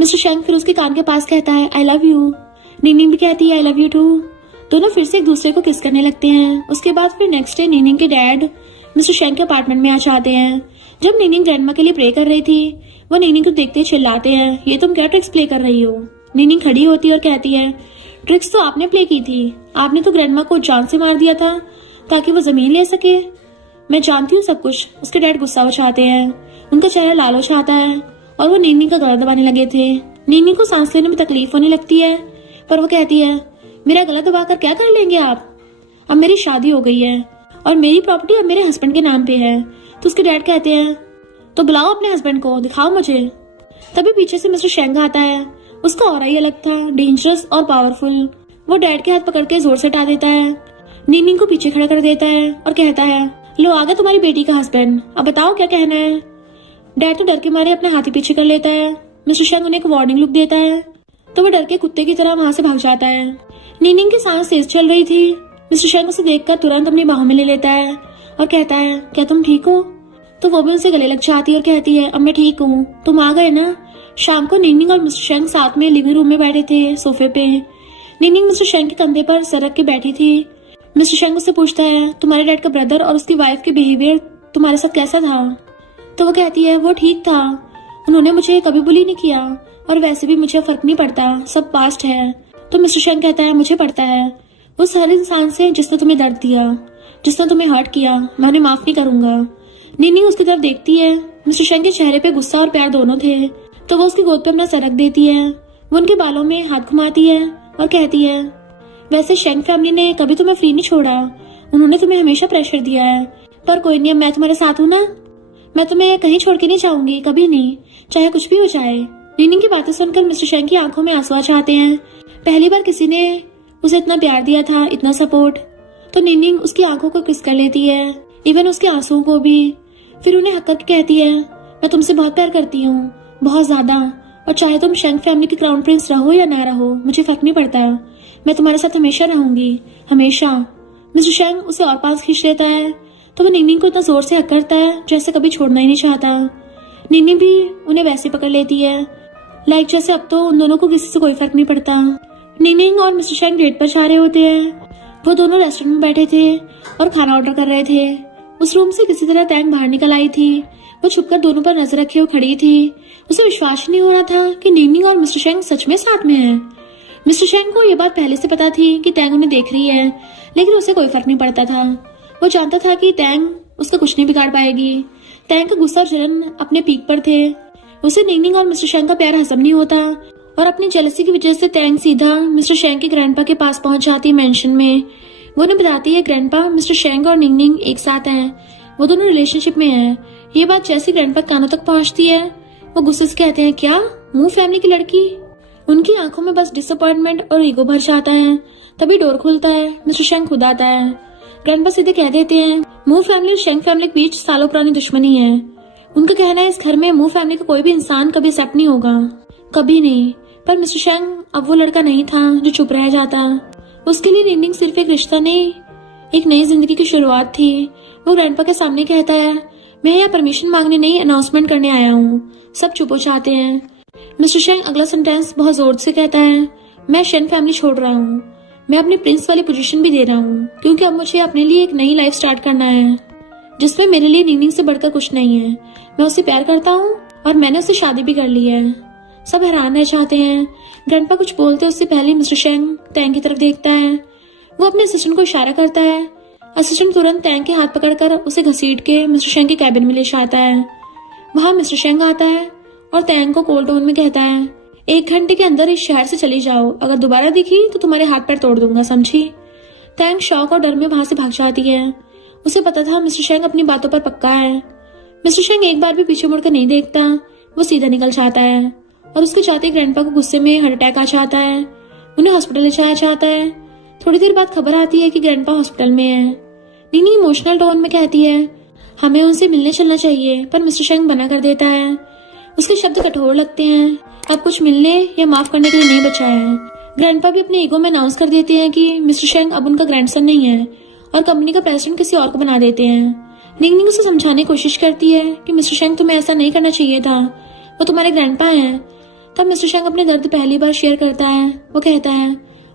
मिस्टर शेंग फिर उसके कान के पास कहता है, आई लव यू। निंगनिंग भी कहती है, आई लव यू टू। दोनों फिर से एक दूसरे को किस करने लगते हैं। उसके बाद फिर नेक्स्ट डे निंगनिंग के डैड मिस्टर शेंग के अपार्टमेंट में आ जाते हैं। जब निंगनिंग ग्रैंडमा के लिए प्रे कर रही थी, वो निंगनिंग को देखते चिल्लाते हैं, ये तुम क्या ट्रिक्स प्ले कर रही हो। निंगनिंग खड़ी होती है और कहती है, ट्रिक्स तो आपने प्ले की थी, आपने तो ग्रैंडमा को जान से मार दिया था ताकि वो जमीन ले सके। मैं जानती हूँ सब कुछ। उसके डैड गुस्सा हो जाते हैं, उनका चेहरा लाल हो जाता है और वो निंगनिंग का गला दबाने लगे थे। निंगनिंग को सांस लेने में तकलीफ होने लगती है, पर वो कहती है, मेरा गला दबाकर क्या कर लेंगे आप, अब मेरी शादी हो गई है और मेरी प्रॉपर्टी अब मेरे हस्बैंड के नाम पे है। तो उसके डैड कहते हैं, तो बुलाओ अपने हस्बैंड को, दिखाओ मुझे। तभी पीछे से मिस्टर शेंग आता है। उसका ऑरा ही अलग था, डेंजरस और पावरफुल। वो डैड के हाथ पकड़ के जोर से हटा देता है। निंगनिंग को पीछे खड़ा कर देता है और कहता है, लो आ गया तुम्हारी बेटी का हस्बैंड, अब बताओ क्या कहना है। डैड तो डर के मारे अपने हाथ ही पीछे कर लेता है। मिस्टर शेंग उन्हें एक वार्निंग लुक देता है तो वो डर के कुत्ते की तरह वहां से भाग जाता है। निंगनिंग की सांस तेज चल रही थी। मिस्टर शेंग उसे देखकर तुरंत अपनी बाहों में ले लेता है और कहता है, क्या तुम ठीक हो। तो वो भी उनसे गले लग जाती है और कहती है, अब मैं ठीक हूँ, तुम आ गए ना। शाम को निंगनिंग और मिस्टर शेंग साथ में लिविंग रूम में बैठे थे सोफे पे। निंगनिंग मिस्टर शेंग के कंधे पर सर रख के बैठी थी। मिस्टर शेंग उससे पूछता है, तुम्हारे डैड का ब्रदर और उसकी वाइफ के बिहेवियर तुम्हारे साथ कैसा था। तो वो कहती है, वो ठीक था, उन्होंने मुझे कभी बुली नहीं किया और वैसे भी मुझे फर्क नहीं पड़ता, सब पास्ट है। तो मिस्टर शेंग कहता है, मुझे पड़ता है, उस हर इंसान से जिसने तुम्हें दर्द दिया, जिसने तुम्हें हर्ट किया, मैं उन्हें माफ नहीं करूंगा। निंगनिंग उसकी तरफ देखती है। मिस्टर शेंग के चेहरे पे गुस्सा और प्यार दोनों थे, तो वो उसकी गोद पे अपना सर रख देती है। वो उनके बालों में हाथ घुमाती है और कहती है, वैसे शेंग फैमिली ने कभी तुम्हें फ्री नहीं छोड़ा, उन्होंने तुम्हें हमेशा प्रेशर दिया है, पर कोई नहीं, अब मैं तुम्हारे साथ हूँ ना। मैं तुम्हें कहीं छोड़ के नहीं जाऊंगी, कभी नहीं, चाहे कुछ भी हो जाए। निनिंग की बातें सुनकर मिस्टर शेंग की आंखों में आंसू आ जाते हैं। पहली बार किसी ने उसे इतना प्यार दिया था, इतना सपोर्ट। तो निनिंग उसकी आंखों को किस कर लेती है, इवन उसके आंसुओं को भी। फिर उन्हें हक करके कहती है, मैं तुमसे बहुत प्यार करती हूँ, बहुत ज्यादा, और चाहे तुम शेंग फैमिली के क्राउन प्रिंस रहो या ना रहो, मुझे फर्क नहीं पड़ता, मैं तुम्हारे साथ हमेशा रहूंगी, हमेशा। मिस्टर शेंग उसे और पास खींच लेता है तो वो निनिंग को इतना जोर से हक करता है जैसे कभी छोड़ना ही नहीं चाहता। निनिंग भी उन्हें वैसे पकड़ लेती है, लाइक जैसे अब तो उन दोनों को किसी से कोई फर्क नहीं पड़ता। निनिंग और मिस्टर शेंग डेट पर जा रहे होते हैं। वो दोनों रेस्टोरेंट में बैठे थे और खाना ऑर्डर कर रहे थे। उस रूम से किसी तरह तैंग बाहर निकल आई थी। वो छुपकर दोनों पर नजर रखे हुए खड़ी थी। उसे विश्वास नहीं हो रहा था कि निनिंग और मिस्टर शेंग सच में साथ में हैं। मिस्टर शेंग को ये बात पहले से पता थी कि तैंग उन्हें देख रही है, लेकिन उसे कोई फर्क नहीं पड़ता था। वो जानता था कि तैंग उसका कुछ नहीं बिगाड़ पाएगी। तैंग का गुस्सा और जलन अपने पीक पर थे। उसे निनिंग और मिस्टर शेंग का प्यार हजम नहीं होता और अपनी जेलसी की वजह से तैंग सीधा मिस्टर शेंग के ग्रैंडपा के पास पहुंच जाती है मेंशन में। वो उन्हें बताती है ग्रैंडपा, मिस्टर शेंग और निनिंग एक साथ हैं, वो दोनों रिलेशनशिप में हैं। ये बात जैसे ग्रैंडपा कानों तक पहुंचती है, वो गुस्से से कहते हैं, क्या मुंह फैमिली की लड़की। उनकी आंखों में बस डिसअपॉइंटमेंट और ईगो भर जाता है। तभी डोर खुलता है, मिस्टर शेंग खुद आता है। ग्रैंडपा सीधे कह देते हैं, मुंह फैमिली और शेंग फैमिली के बीच सालों पुरानी दुश्मनी है। उनका कहना है इस घर में मुंह फैमिली का कोई भी इंसान कभी एक्सेप्ट नहीं होगा, कभी नहीं। पर मिस्टर शेंग अब वो लड़का नहीं था जो चुप रह जाता। उसके लिए निनिंग सिर्फ एक रिश्ता नहीं, एक नई जिंदगी की शुरुआत थी। वो ग्रैंडपा के सामने कहता है, मैं यहाँ परमिशन मांगने नहीं, अनाउंसमेंट करने आया हूँ। सब चुप हो जाते हैं। मिस्टर शेंग अगला सेंटेंस बहुत जोर से कहता है, मैं शेंग फैमिली छोड़ रहा हूँ, मैं अपनी प्रिंस वाली पोजीशन भी दे रहा हूँ, क्योंकि अब मुझे अपने लिए एक नई लाइफ स्टार्ट करना है जिसमें मेरे लिए निनिंग से बढ़कर कुछ नहीं है। मैं उसे प्यार करता हूँ और मैंने उससे शादी भी कर ली है। सब हैरान रह जाते हैं। ग्रैंडपा कुछ बोलते उससे पहले मिस्टर शेंग तैंग की तरफ देखता है। वो अपने असिस्टेंट को इशारा करता है। असिस्टेंट तुरंत तैंग के हाथ पकड़कर उसे घसीट के मिस्टर शेंग के कैबिन में ले जाता है। वहां मिस्टर शेंग आता है और तैंग को कोल्ड टोन में कहता है, 1 घंटे के अंदर इस शहर से चली जाओ, अगर दोबारा दिखी तो तुम्हारे हाथ पैर तोड़ दूंगा, समझी। तैंग शौक और डर में वहां से भाग जाती है। उसे पता था मिस्टर शेंग अपनी बातों पर पक्का है। मिस्टर शेंग एक बार भी पीछे मुड़कर नहीं देखता, वो सीधा निकल जाता है और उसके जाते ग्रैंडपा को गुस्से में हार्ट अटैक आ जाता है। उन्हें हॉस्पिटल ले जाया जाता है। थोड़ी देर बाद खबर आती है कि ग्रैंडपा हॉस्पिटल में है। नीनी इमोशनल टोन में कहती है, हमें उनसे मिलने चलना चाहिए, पर मिस्टर शेंग मना कर देता है। उसके शब्द कठोर लगते हैं, अब कुछ मिलने या माफ करने के लिए नहीं बचा है। ग्रैंडपा भी अपने ईगो में अनाउंस कर देते हैं कि मिस्टर शेंग अब उनका ग्रैंडसन नहीं है और कंपनी का प्रेसिडेंट किसी और को बना देते हैं। निंग उसे समझाने की कोशिश करती है कि मिस्टर शेंग तुम्हें ऐसा नहीं करना चाहिए था, वो तुम्हारे ग्रैंडपा हैं। तब मिस्टर शेंग अपने दर्द पहली बार शेयर करता है। वो कहता है,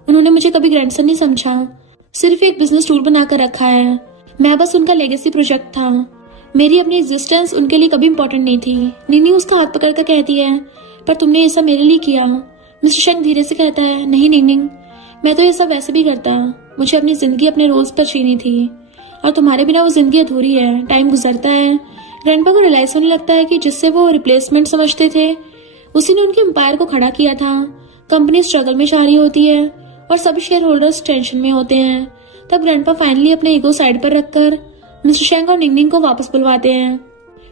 उन्होंने मुझे कभी ग्रैंडसन नहीं समझा, सिर्फ एक बिजनेस टूल बनाकर रखा है। मैं बस उनका लेगेसी प्रोजेक्ट था, मेरी अपनी एग्जिस्टेंस उनके लिए कभी इंपॉर्टेंट नहीं थी। निनी उसका हाथ पकड़कर कहती है, पर तुमने ये सब मेरे लिए किया। मिस्टर शेंग धीरे से कहता है, नहीं निनिंग, मैं तो ये सब वैसे भी करता, मुझे अपनी जिंदगी अपने रोज पर जीनी थी और तुम्हारे बिना वो जिंदगी अधूरी है। टाइम गुजरता है, ग्रैंडपा को रियलाइज होने लगता है कि जिससे वो रिप्लेसमेंट समझते थे उसी ने उनके एम्पायर को खड़ा किया था। कंपनी स्ट्रगल में जा रही होती है और सभी शेयर होल्डर्स टेंशन में होते हैं। तब ग्रैंडपा फाइनली अपने ईगो साइड पर रखकर मिस्टर शेंग और निंगनिंग को वापस बुलवाते हैं।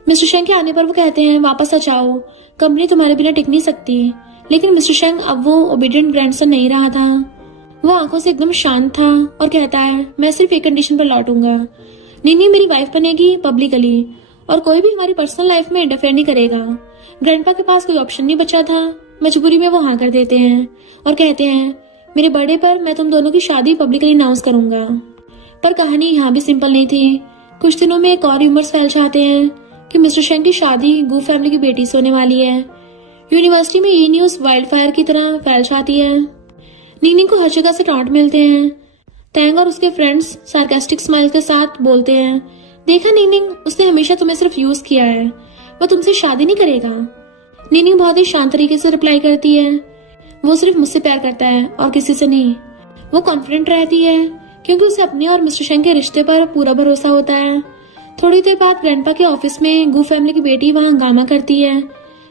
मिस्टर शेंग के आने पर वो कहते हैं, वापस आ जाओ, कंपनी तुम्हारे बिना टिक नहीं सकती। लेकिन मिस्टर शेंग अब वो ओबीडियंट ग्रैंडसन नहीं रहा था। वो आंखों से एकदम शांत था और कहता है, मैं सिर्फ एक कंडीशन पर लौटूंगा, निनी मेरी वाइफ बनेगी पब्लिकली और कोई भी हमारी पर्सनल लाइफ में इंटरफेयर नहीं करेगा। ग्रैंडपा के पास कोई ऑप्शन नहीं बचा था। मजबूरी में वो हाँ कर देते हैं और कहते हैं, मेरे बर्थडे पर मैं तुम दोनों की शादी पब्लिकली अनाउंस करूंगा। पर कहानी यहाँ भी सिंपल नहीं थी। कुछ दिनों में एक और र्यूमर्स फैल जाते हैं कि मिस्टर शेंग की शादी गू फैमिली की बेटी से होने वाली है। यूनिवर्सिटी में ये न्यूज वाइल्ड फायर की तरह फैल जाती है। नीनी को हर जगह से डांट मिलते हैं। तैंग और उसके फ्रेंड्स सार्कास्टिक स्माइल के साथ बोलते हैं, देखा नीनिंग, उसने हमेशा तुम्हें सिर्फ यूज किया है, वो तुमसे शादी नहीं करेगा। नीनिंग बहुत ही शांत तरीके से रिप्लाई करती है, वो सिर्फ मुझसे प्यार करता है और किसी से नहीं। वो कॉन्फिडेंट रहती है क्योंकि उसे अपने और मिस्टर शेंग के रिश्ते पर पूरा भरोसा होता है। थोड़ी देर बाद ग्रैंडपा के ऑफिस में गू फैमिली की बेटी वहां हंगामा करती है,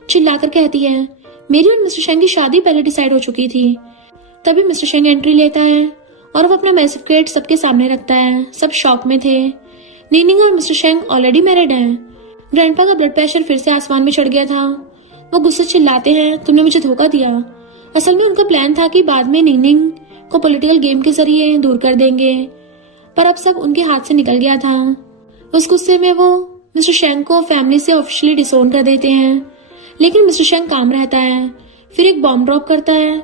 चिल्लाकर कहती है, मेरी और मिस्टर शेंग की शादी पहले डिसाइड हो चुकी थी। तभी मिस्टर शेंग एंट्री लेता है और वो अपना मैसिव क्रेट सबके सामने रखता है। सब शॉक में थे। नीनिंग और मिस्टर शेंग ऑलरेडी मैरिड हैं। ग्रैंडपा का ब्लड प्रेशर फिर से आसमान में चढ़ गया था। वो गुस्से से चिल्लाते हैं, तुमने मुझे धोखा दिया। असल में उनका प्लान था कि बाद में निंगनिंग को पॉलिटिकल गेम के जरिए दूर कर देंगे, पर अब सब उनके हाथ से निकल गया था। उस गुस्से में वो मिस्टर शेंग को फैमिली से ऑफिशियली डिसोन कर देते हैं, लेकिन मिस्टर शेंग काम रहता है। फिर एक बॉम्ब ड्रॉप करता है,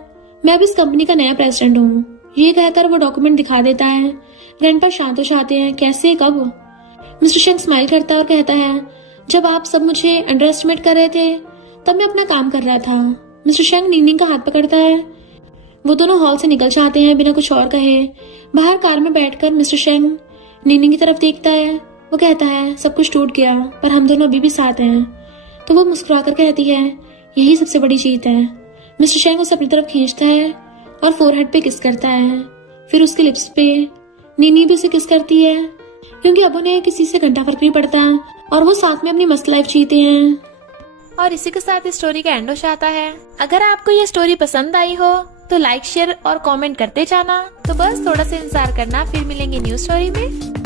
मैं अब इस कंपनी का नया प्रेसिडेंट हूँ। ये कहकर वो डॉक्यूमेंट दिखा देता है। ग्रैंडपा शांत हो जाते हैं, कैसे, कब? मिस्टर शेंग स्माइल करता है और कहता है, जब आप सब मुझे अंडर एस्टिमेट कर रहे थे तब मैं अपना काम कर रहा था। मिस्टर शेंग निंगनिंग का हाथ पकड़ता है। वो दोनों हॉल से निकल जाते हैं बिना कुछ और कहे। बाहर कार में बैठकर मिस्टर शेंग निंगनिंग की तरफ देखता है। वो कहता है, सब कुछ टूट गया पर हम दोनों अभी भी साथ हैं। तो वो मुस्कुराकर कहती है, यही सबसे बड़ी जीत है। मिस्टर शेंग उसे अपनी तरफ खींचता है और फोरहेड पे किस करता है। फिर उसके लिप्स पे नीनी भी उसे किस करती है, क्योंकि अब उन्हें किसी से घंटा फर्क नहीं पड़ता और वो साथ में अपनी मस्त लाइफ जीते हैं। और इसी के साथ इस स्टोरी का एंड हो जाता है। अगर आपको ये स्टोरी पसंद आई हो तो लाइक, शेयर और कमेंट करते जाना। तो बस थोड़ा सा इंतजार करना, फिर मिलेंगे न्यू स्टोरी में।